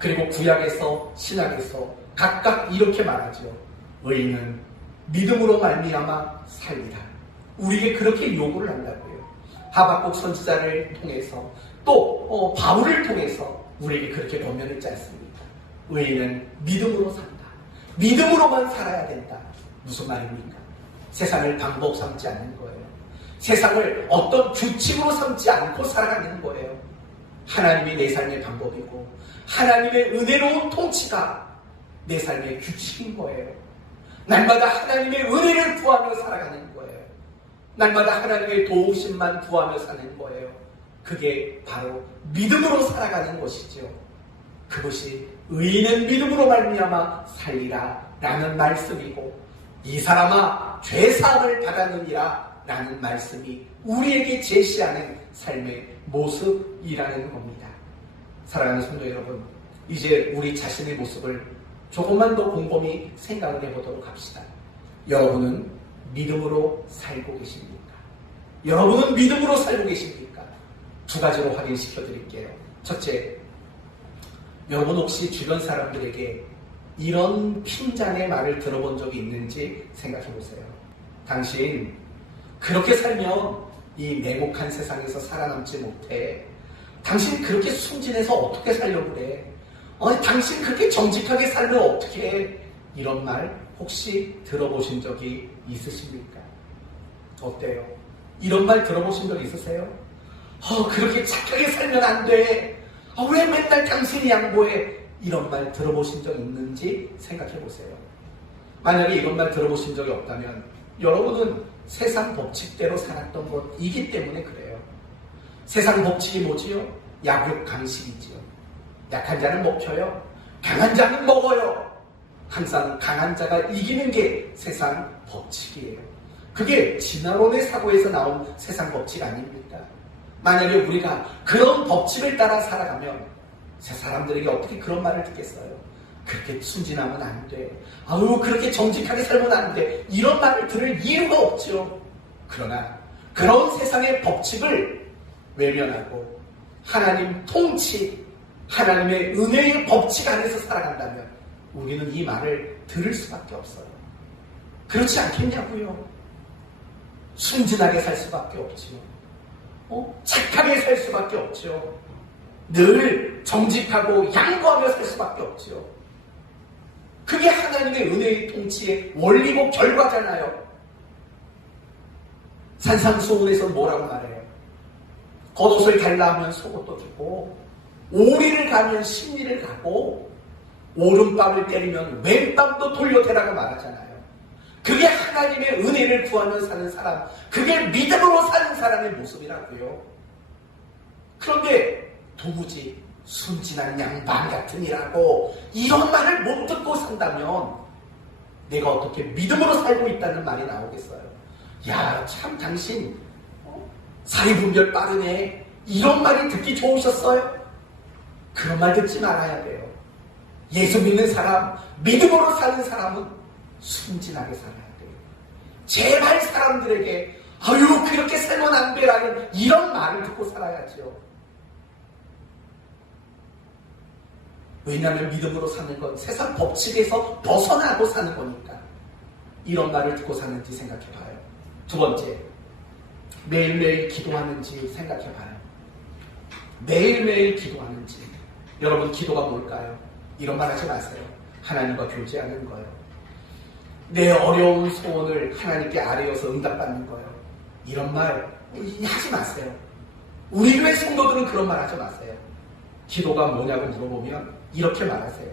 그리고 구약에서 신약에서 각각 이렇게 말하죠. 의인은 믿음으로 말미암아 살리라. 우리에게 그렇게 요구를 한다고요. 하박국 선지자를 통해서 또 바울을 통해서 우리에게 그렇게 권면했지 않습니까? 의인은 믿음으로 산다. 믿음으로만 살아야 된다. 무슨 말입니까? 세상을 방법 삼지 않는 거예요. 세상을 어떤 규칙으로 삼지 않고 살아가는 거예요. 하나님이 내 삶의 방법이고 하나님의 은혜로운 통치가 내 삶의 규칙인 거예요. 날마다 하나님의 은혜를 구하며 살아가는 거예요. 날마다 하나님의 도우심만 구하며 사는 거예요. 그게 바로 믿음으로 살아가는 것이죠. 그것이 의인은 믿음으로 말미암아 살리라 라는 말씀이고, 이 사람아 죄사함을 받았느니라 라는 말씀이 우리에게 제시하는 삶의 모습이라는 겁니다. 사랑하는 성도 여러분, 이제 우리 자신의 모습을 조금만 더 곰곰이 생각을 해보도록 합시다. 여러분은 믿음으로 살고 계십니까? 여러분은 믿음으로 살고 계십니까? 두 가지로 확인시켜 드릴게요. 첫째, 여러분 혹시 주변 사람들에게 이런 핀잔의 말을 들어본 적이 있는지 생각해 보세요. 당신 그렇게 살면 이 냉혹한 세상에서 살아남지 못해. 당신 그렇게 순진해서 어떻게 살려고 그래? 당신 그렇게 정직하게 살면 어떻게 해? 이런 말 혹시 들어보신 적이 있으십니까? 어때요? 이런 말 들어보신 적 있으세요? 그렇게 착하게 살면 안 돼. 왜 맨날 당신이 양보해? 이런 말 들어보신 적 있는지 생각해 보세요. 만약에 이런 말 들어보신 적이 없다면 여러분은 세상 법칙대로 살았던 것이기 때문에 그래요. 세상 법칙이 뭐지요? 약육강식이지요. 약한 자는 먹혀요. 강한 자는 먹어요. 항상 강한 자가 이기는 게 세상 법칙이에요. 그게 진화론의 사고에서 나온 세상 법칙 아닙니까? 만약에 우리가 그런 법칙을 따라 살아가면 새 사람들에게 어떻게 그런 말을 듣겠어요? 그렇게 순진하면 안 돼. 그렇게 정직하게 살면 안 돼. 이런 말을 들을 이유가 없죠. 그러나 그런 세상의 법칙을 외면하고 하나님 통치, 하나님의 은혜의 법칙 안에서 살아간다면 우리는 이 말을 들을 수밖에 없어요. 그렇지 않겠냐고요. 순진하게 살 수밖에 없지요. 착하게 살 수밖에 없죠. 늘 정직하고 양보하며 살 수밖에 없죠. 그게 하나님의 은혜의 통치의 원리고 결과잖아요. 산상수훈에서 뭐라고 말해요? 겉옷을 달라 하면 속옷도 주고, 오리를 가면 심리를 가고, 오른밤을 때리면 왼밤도 돌려대라고 말하잖아요. 그게 하나님의 은혜를 구하며 사는 사람, 그게 믿음으로 사는 사람의 모습이라고요. 그런데 도무지 순진한 양반 같으니라고 이런 말을 못 듣고 산다면 내가 어떻게 믿음으로 살고 있다는 말이 나오겠어요? 야, 참 당신 사리분별 빠르네. 이런 말이 듣기 좋으셨어요? 그런 말 듣지 말아야 돼요. 예수 믿는 사람, 믿음으로 사는 사람은 순진하게 살아야 돼요. 제발 사람들에게 그렇게 살면 안 돼라는 이런 말을 듣고 살아야죠. 왜냐하면 믿음으로 사는 건 세상 법칙에서 벗어나고 사는 거니까. 이런 말을 듣고 사는지 생각해봐요. 두 번째, 매일매일 기도하는지 생각해봐요. 매일매일 기도하는지. 여러분, 기도가 뭘까요? 이런 말 하지 마세요. 하나님과 교제하는 거예요. 내 어려운 소원을 하나님께 아뢰어서 응답받는 거예요. 이런 말 하지 마세요. 우리 교회 성도들은 그런 말 하지 마세요. 기도가 뭐냐고 물어보면 이렇게 말하세요.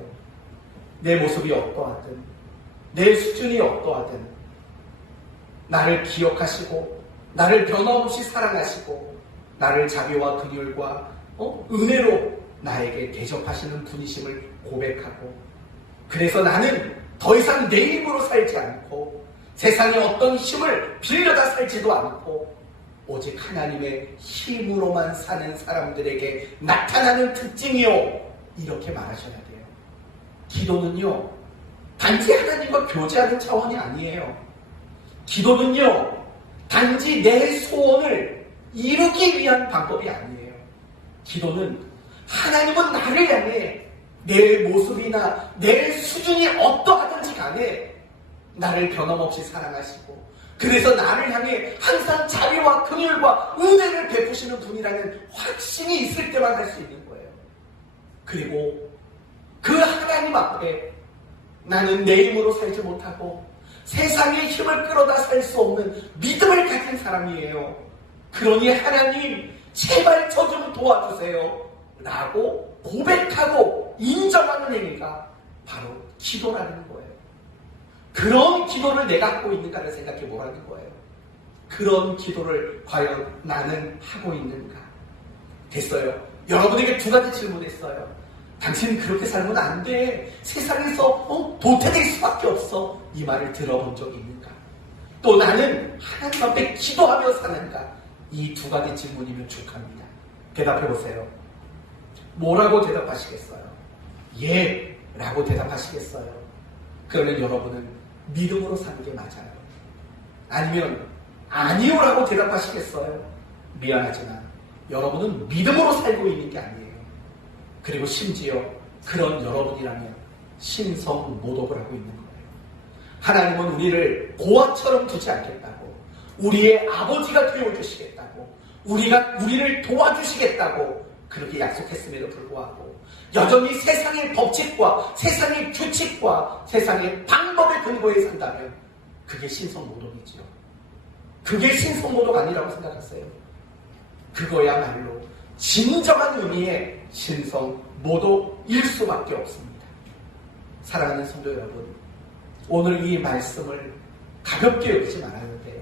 내 모습이 어떠하든, 내 수준이 어떠하든, 나를 기억하시고, 나를 변함없이 사랑하시고, 나를 자비와 긍휼과 은혜로 나에게 대접하시는 분이심을 고백하고, 그래서 나는 더 이상 내 힘으로 살지 않고, 세상의 어떤 힘을 빌려다 살지도 않고, 오직 하나님의 힘으로만 사는 사람들에게 나타나는 특징이요. 이렇게 말하셔야 돼요. 기도는요, 단지 하나님과 교제하는 차원이 아니에요. 기도는요, 단지 내 소원을 이루기 위한 방법이 아니에요. 기도는 하나님은 나를 향해 내 모습이나 내 수준이 어떠하든지 간에 나를 변함없이 사랑하시고, 그래서 나를 향해 항상 자비와 긍휼과 은혜를 베푸시는 분이라는 확신이 있을 때만 할 수 있는 거예요. 그리고 그 하나님 앞에 나는 내 힘으로 살지 못하고 세상의 힘을 끌어다 살 수 없는 믿음을 가진 사람이에요. 그러니 하나님 제발 저 좀 도와주세요 라고 고백하고 인정하는 행위가 바로 기도라는 거예요. 그런 기도를 내가 하고 있는가를 생각해 보라는 거예요. 그런 기도를 과연 나는 하고 있는가? 됐어요. 여러분에게 두 가지 질문했어요. 당신은 그렇게 살면 안 돼. 세상에서 도태될 수밖에 없어. 이 말을 들어본 적이 있는가? 또 나는 하나님 앞에 기도하며 사는가? 이 두 가지 질문이면 축하합니다. 대답해 보세요. 뭐라고 대답하시겠어요? 예 라고 대답하시겠어요? 그러면 여러분은 믿음으로 사는 게 맞아요. 아니면 아니요 라고 대답하시겠어요? 미안하지만 여러분은 믿음으로 살고 있는 게 아니에요. 그리고 심지어 그런 여러분이라면 신성 모독을 하고 있는 거예요. 하나님은 우리를 고아처럼 두지 않겠다고, 우리의 아버지가 되어주시겠다고, 우리를 도와주시겠다고 그렇게 약속했음에도 불구하고 여전히 세상의 법칙과 세상의 규칙과 세상의 방법에 근거해 산다면 그게 신성모독이지요. 그게 신성모독 아니라고 생각하세요? 그거야말로 진정한 의미의 신성모독일 수밖에 없습니다. 사랑하는 성도 여러분, 오늘 이 말씀을 가볍게 여기지 말아야 돼요.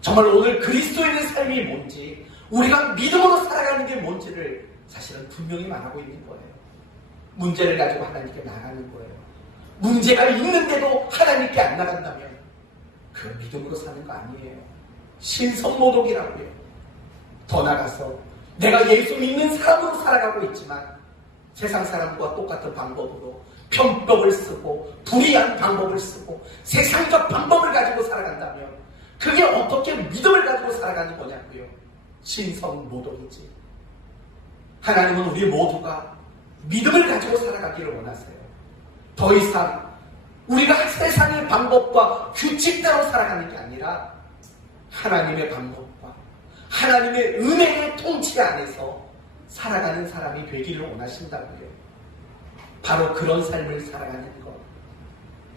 정말 오늘 그리스도인의 삶이 뭔지, 우리가 믿음으로 살아가는 게 뭔지를 사실은 분명히 말하고 있는 거예요. 문제를 가지고 하나님께 나가는 거예요. 문제가 있는데도 하나님께 안 나간다면 그 믿음으로 사는 거 아니에요. 신성모독이라고요. 더 나가서 내가 예수 믿는 사람으로 살아가고 있지만 세상 사람과 똑같은 방법으로 편법을 쓰고 불의한 방법을 쓰고 세상적 방법을 가지고 살아간다면 그게 어떻게 믿음을 가지고 살아가는 거냐고요. 신성모독이지. 하나님은 우리 모두가 믿음을 가지고 살아가기를 원하세요. 더 이상 우리가 세상의 방법과 규칙대로 살아가는 게 아니라 하나님의 방법과 하나님의 은혜의 통치 안에서 살아가는 사람이 되기를 원하신다고요. 바로 그런 삶을 살아가는 것,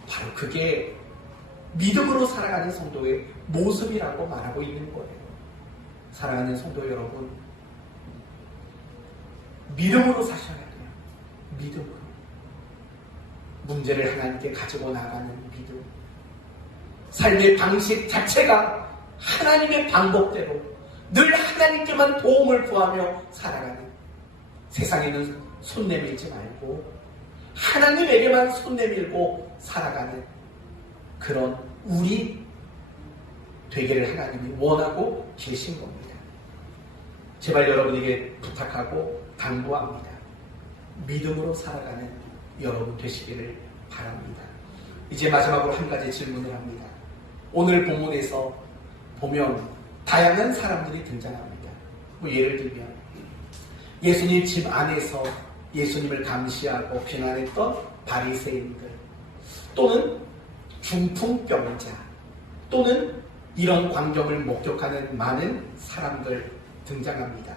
바로 그게 믿음으로 살아가는 성도의 모습이라고 말하고 있는 거예요. 사랑하는 성도 여러분, 믿음으로 사셔야 돼요. 믿음으로. 문제를 하나님께 가지고 나가는 믿음. 삶의 방식 자체가 하나님의 방법대로 늘 하나님께만 도움을 구하며 살아가는, 세상에는 손 내밀지 말고 하나님에게만 손 내밀고 살아가는 그런 우리 되기를 하나님이 원하고 계신 겁니다. 제발 여러분에게 부탁하고 당부합니다. 믿음으로 살아가는 여러분 되시기를 바랍니다. 이제 마지막으로 한 가지 질문을 합니다. 오늘 본문에서 보면 다양한 사람들이 등장합니다. 예를 들면 예수님 집 안에서 예수님을 감시하고 비난했던 바리새인들, 또는 중풍병자, 또는 이런 광경을 목격하는 많은 사람들 등장합니다.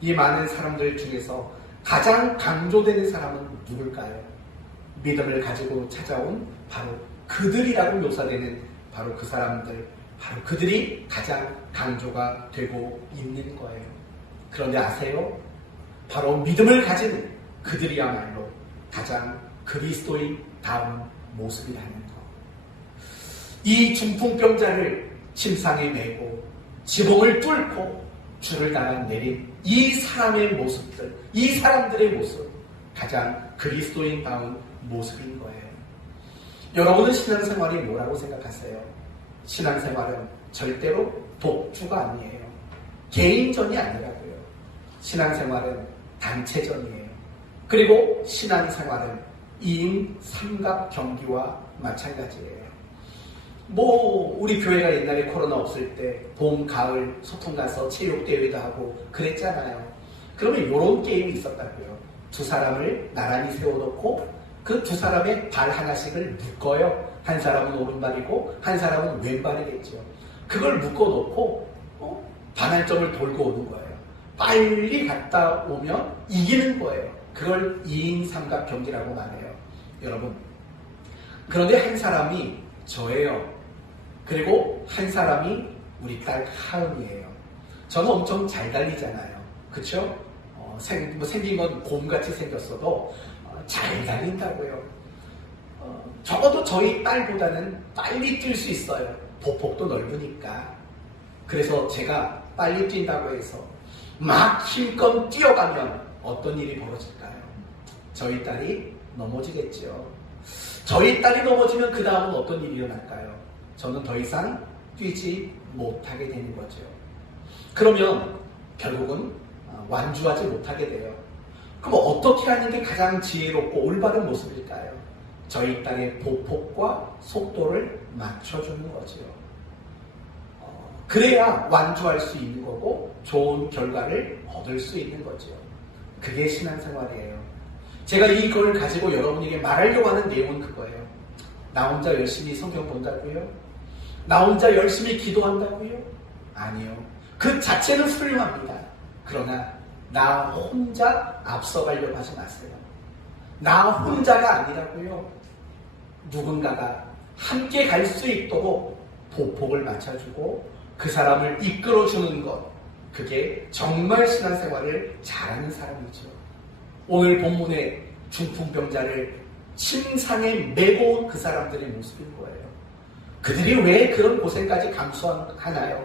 이 많은 사람들 중에서 가장 강조되는 사람은 누굴까요? 믿음을 가지고 찾아온 바로 그들이라고 묘사되는 바로 그 사람들, 바로 그들이 가장 강조가 되고 있는 거예요. 그런데 아세요? 바로 믿음을 가진 그들이야말로 가장 그리스도인다운 모습이라는 것. 이 중풍병자를 침상에 메고 지붕을 뚫고 줄을 달아 내린 이 사람의 모습들, 이 사람들의 모습, 가장 그리스도인다운 모습인 거예요. 여러분은 신앙생활이 뭐라고 생각하세요? 신앙생활은 절대로 독주가 아니에요. 개인전이 아니라고요. 신앙생활은 단체전이에요. 그리고 신앙생활은 2인 삼각 경기와 마찬가지예요. 우리 교회가 옛날에 코로나 없을 때 봄, 가을 소풍 가서 체육대회도 하고 그랬잖아요. 그러면 이런 게임이 있었다고요. 두 사람을 나란히 세워놓고 그 두 사람의 발 하나씩을 묶어요. 한 사람은 오른발이고 한 사람은 왼발이겠죠. 그걸 묶어놓고 반환점을 돌고 오는 거예요. 빨리 갔다 오면 이기는 거예요. 그걸 2인 삼각 경기라고 말해요. 여러분, 그런데 한 사람이 저예요. 그리고 한 사람이 우리 딸 하은이에요. 저는 엄청 잘 달리잖아요. 그쵸? 생긴 건 곰같이 생겼어도 잘 달린다고요. 적어도 저희 딸보다는 빨리 뛸 수 있어요. 보폭도 넓으니까. 그래서 제가 빨리 뛴다고 해서 막 힘껏 뛰어가면 어떤 일이 벌어질까요? 저희 딸이 넘어지겠죠. 저희 딸이 넘어지면 그 다음은 어떤 일이 일어날까요? 저는 더 이상 뛰지 못하게 되는 거죠. 그러면 결국은 완주하지 못하게 돼요. 그럼 어떻게 하는 게 가장 지혜롭고 올바른 모습일까요? 저희 땅의 보폭과 속도를 맞춰주는 거지요. 그래야 완주할 수 있는 거고 좋은 결과를 얻을 수 있는 거지요. 그게 신앙생활이에요. 제가 이걸 가지고 여러분에게 말하려고 하는 내용은 그거예요. 나 혼자 열심히 성경 본다고요? 나 혼자 열심히 기도한다고요? 아니요. 그 자체는 훌륭합니다. 그러나 나 혼자 앞서가려고 하지 마세요. 나 혼자가 아니라고요. 누군가가 함께 갈 수 있도록 보폭을 맞춰주고 그 사람을 이끌어주는 것, 그게 정말 신앙생활을 잘하는 사람이죠. 오늘 본문의 중풍병자를 침상에 메고 온 그 사람들의 모습인 거예요. 그들이 왜 그런 고생까지 감수하나요?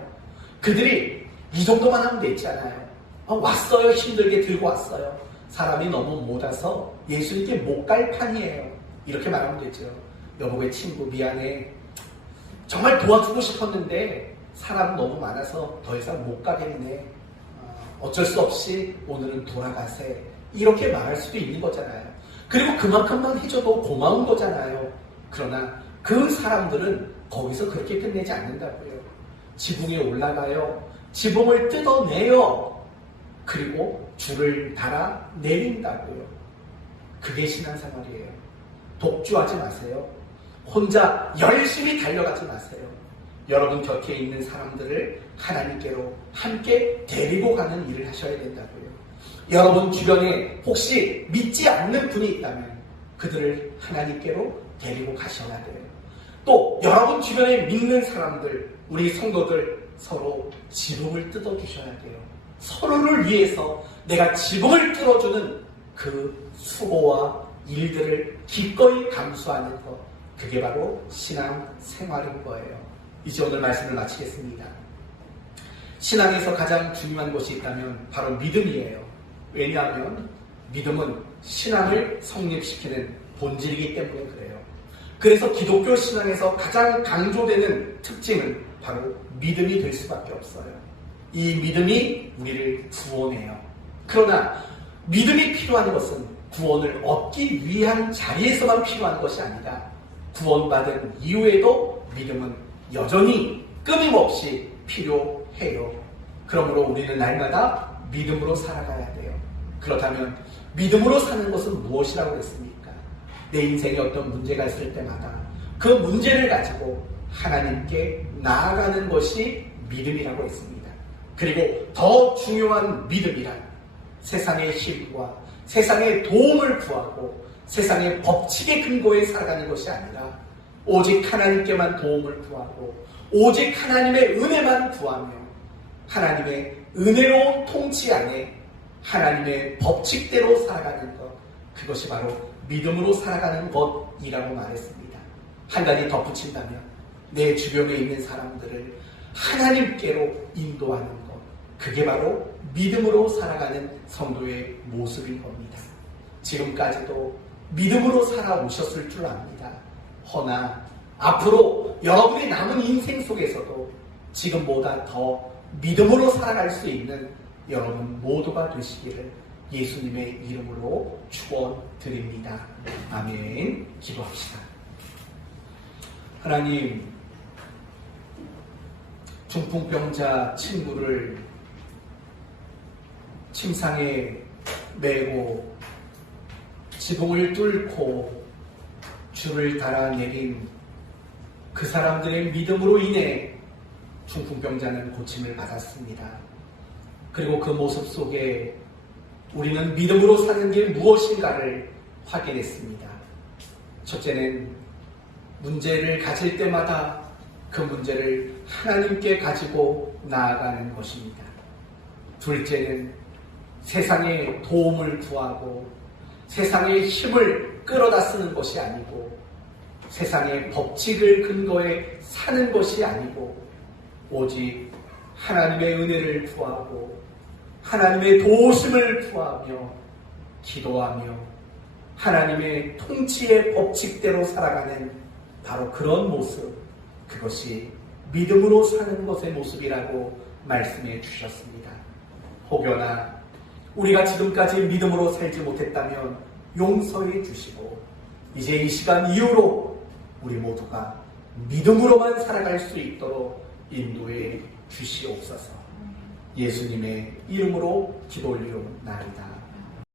그들이 이 정도만 하면 됐잖아요. 왔어요. 힘들게 들고 왔어요. 사람이 너무 못 와서 예수님께 못 갈 판이에요. 이렇게 말하면 되죠. 여보의 친구 미안해. 정말 도와주고 싶었는데 사람 너무 많아서 더 이상 못 가겠네. 어쩔 수 없이 오늘은 돌아가세. 이렇게 말할 수도 있는 거잖아요. 그리고 그만큼만 해줘도 고마운 거잖아요. 그러나 그 사람들은 거기서 그렇게 끝내지 않는다고요. 지붕에 올라가요. 지붕을 뜯어내요. 그리고 줄을 달아 내린다고요. 그게 신앙생활이에요. 독주하지 마세요. 혼자 열심히 달려가지 마세요. 여러분 곁에 있는 사람들을 하나님께로 함께 데리고 가는 일을 하셔야 된다고요. 여러분 주변에 혹시 믿지 않는 분이 있다면 그들을 하나님께로 데리고 가셔야 돼요. 또 여러분 주변에 믿는 사람들, 우리 성도들 서로 지붕을 뜯어주셔야 돼요. 서로를 위해서 내가 지붕을 뚫어주는 그 수고와 일들을 기꺼이 감수하는 것, 그게 바로 신앙생활인 거예요. 이제 오늘 말씀을 마치겠습니다. 신앙에서 가장 중요한 것이 있다면 바로 믿음이에요. 왜냐하면 믿음은 신앙을 성립시키는 본질이기 때문에 그래요. 그래서 기독교 신앙에서 가장 강조되는 특징은 바로 믿음이 될 수밖에 없어요. 이 믿음이 우리를 구원해요. 그러나 믿음이 필요한 것은 구원을 얻기 위한 자리에서만 필요한 것이 아니라 구원받은 이후에도 믿음은 여전히 끊임없이 필요해요. 그러므로 우리는 날마다 믿음으로 살아가야 돼요. 그렇다면 믿음으로 사는 것은 무엇이라고 했습니까? 내 인생에 어떤 문제가 있을 때마다 그 문제를 가지고 하나님께 나아가는 것이 믿음이라고 했습니다. 그리고 더 중요한 믿음이란 세상의 힘과 세상의 도움을 구하고 세상의 법칙의 근거에 살아가는 것이 아니라 오직 하나님께만 도움을 구하고 오직 하나님의 은혜만 구하며 하나님의 은혜로운 통치 안에 하나님의 법칙대로 살아가는 것, 그것이 바로 믿음으로 살아가는 것이라고 말했습니다. 한 가지 덧붙인다면 내 주변에 있는 사람들을 하나님께로 인도하는 것, 그게 바로 믿음으로 살아가는 성도의 모습인 겁니다. 지금까지도 믿음으로 살아오셨을 줄 압니다. 허나 앞으로 여러분의 남은 인생 속에서도 지금보다 더 믿음으로 살아갈 수 있는 여러분 모두가 되시기를 예수님의 이름으로 축원드립니다. 아멘. 기도합시다. 하나님, 중풍병자 친구를 침상에 메고 지붕을 뚫고 줄을 달아내린 그 사람들의 믿음으로 인해 중풍병자는 고침을 받았습니다. 그리고 그 모습 속에 우리는 믿음으로 사는 게 무엇인가를 확인했습니다. 첫째는 문제를 가질 때마다 그 문제를 하나님께 가지고 나아가는 것입니다. 둘째는 세상의 도움을 구하고 세상의 힘을 끌어다 쓰는 것이 아니고 세상의 법칙을 근거해 사는 것이 아니고 오직 하나님의 은혜를 구하고 하나님의 도우심을 구하며 기도하며 하나님의 통치의 법칙대로 살아가는 바로 그런 모습, 그것이 믿음으로 사는 것의 모습이라고 말씀해 주셨습니다. 혹여나 우리가 지금까지 믿음으로 살지 못했다면 용서해 주시고 이제 이 시간 이후로 우리 모두가 믿음으로만 살아갈 수 있도록 인도해 주시옵소서. 예수님의 이름으로 기도 올리옵나이다.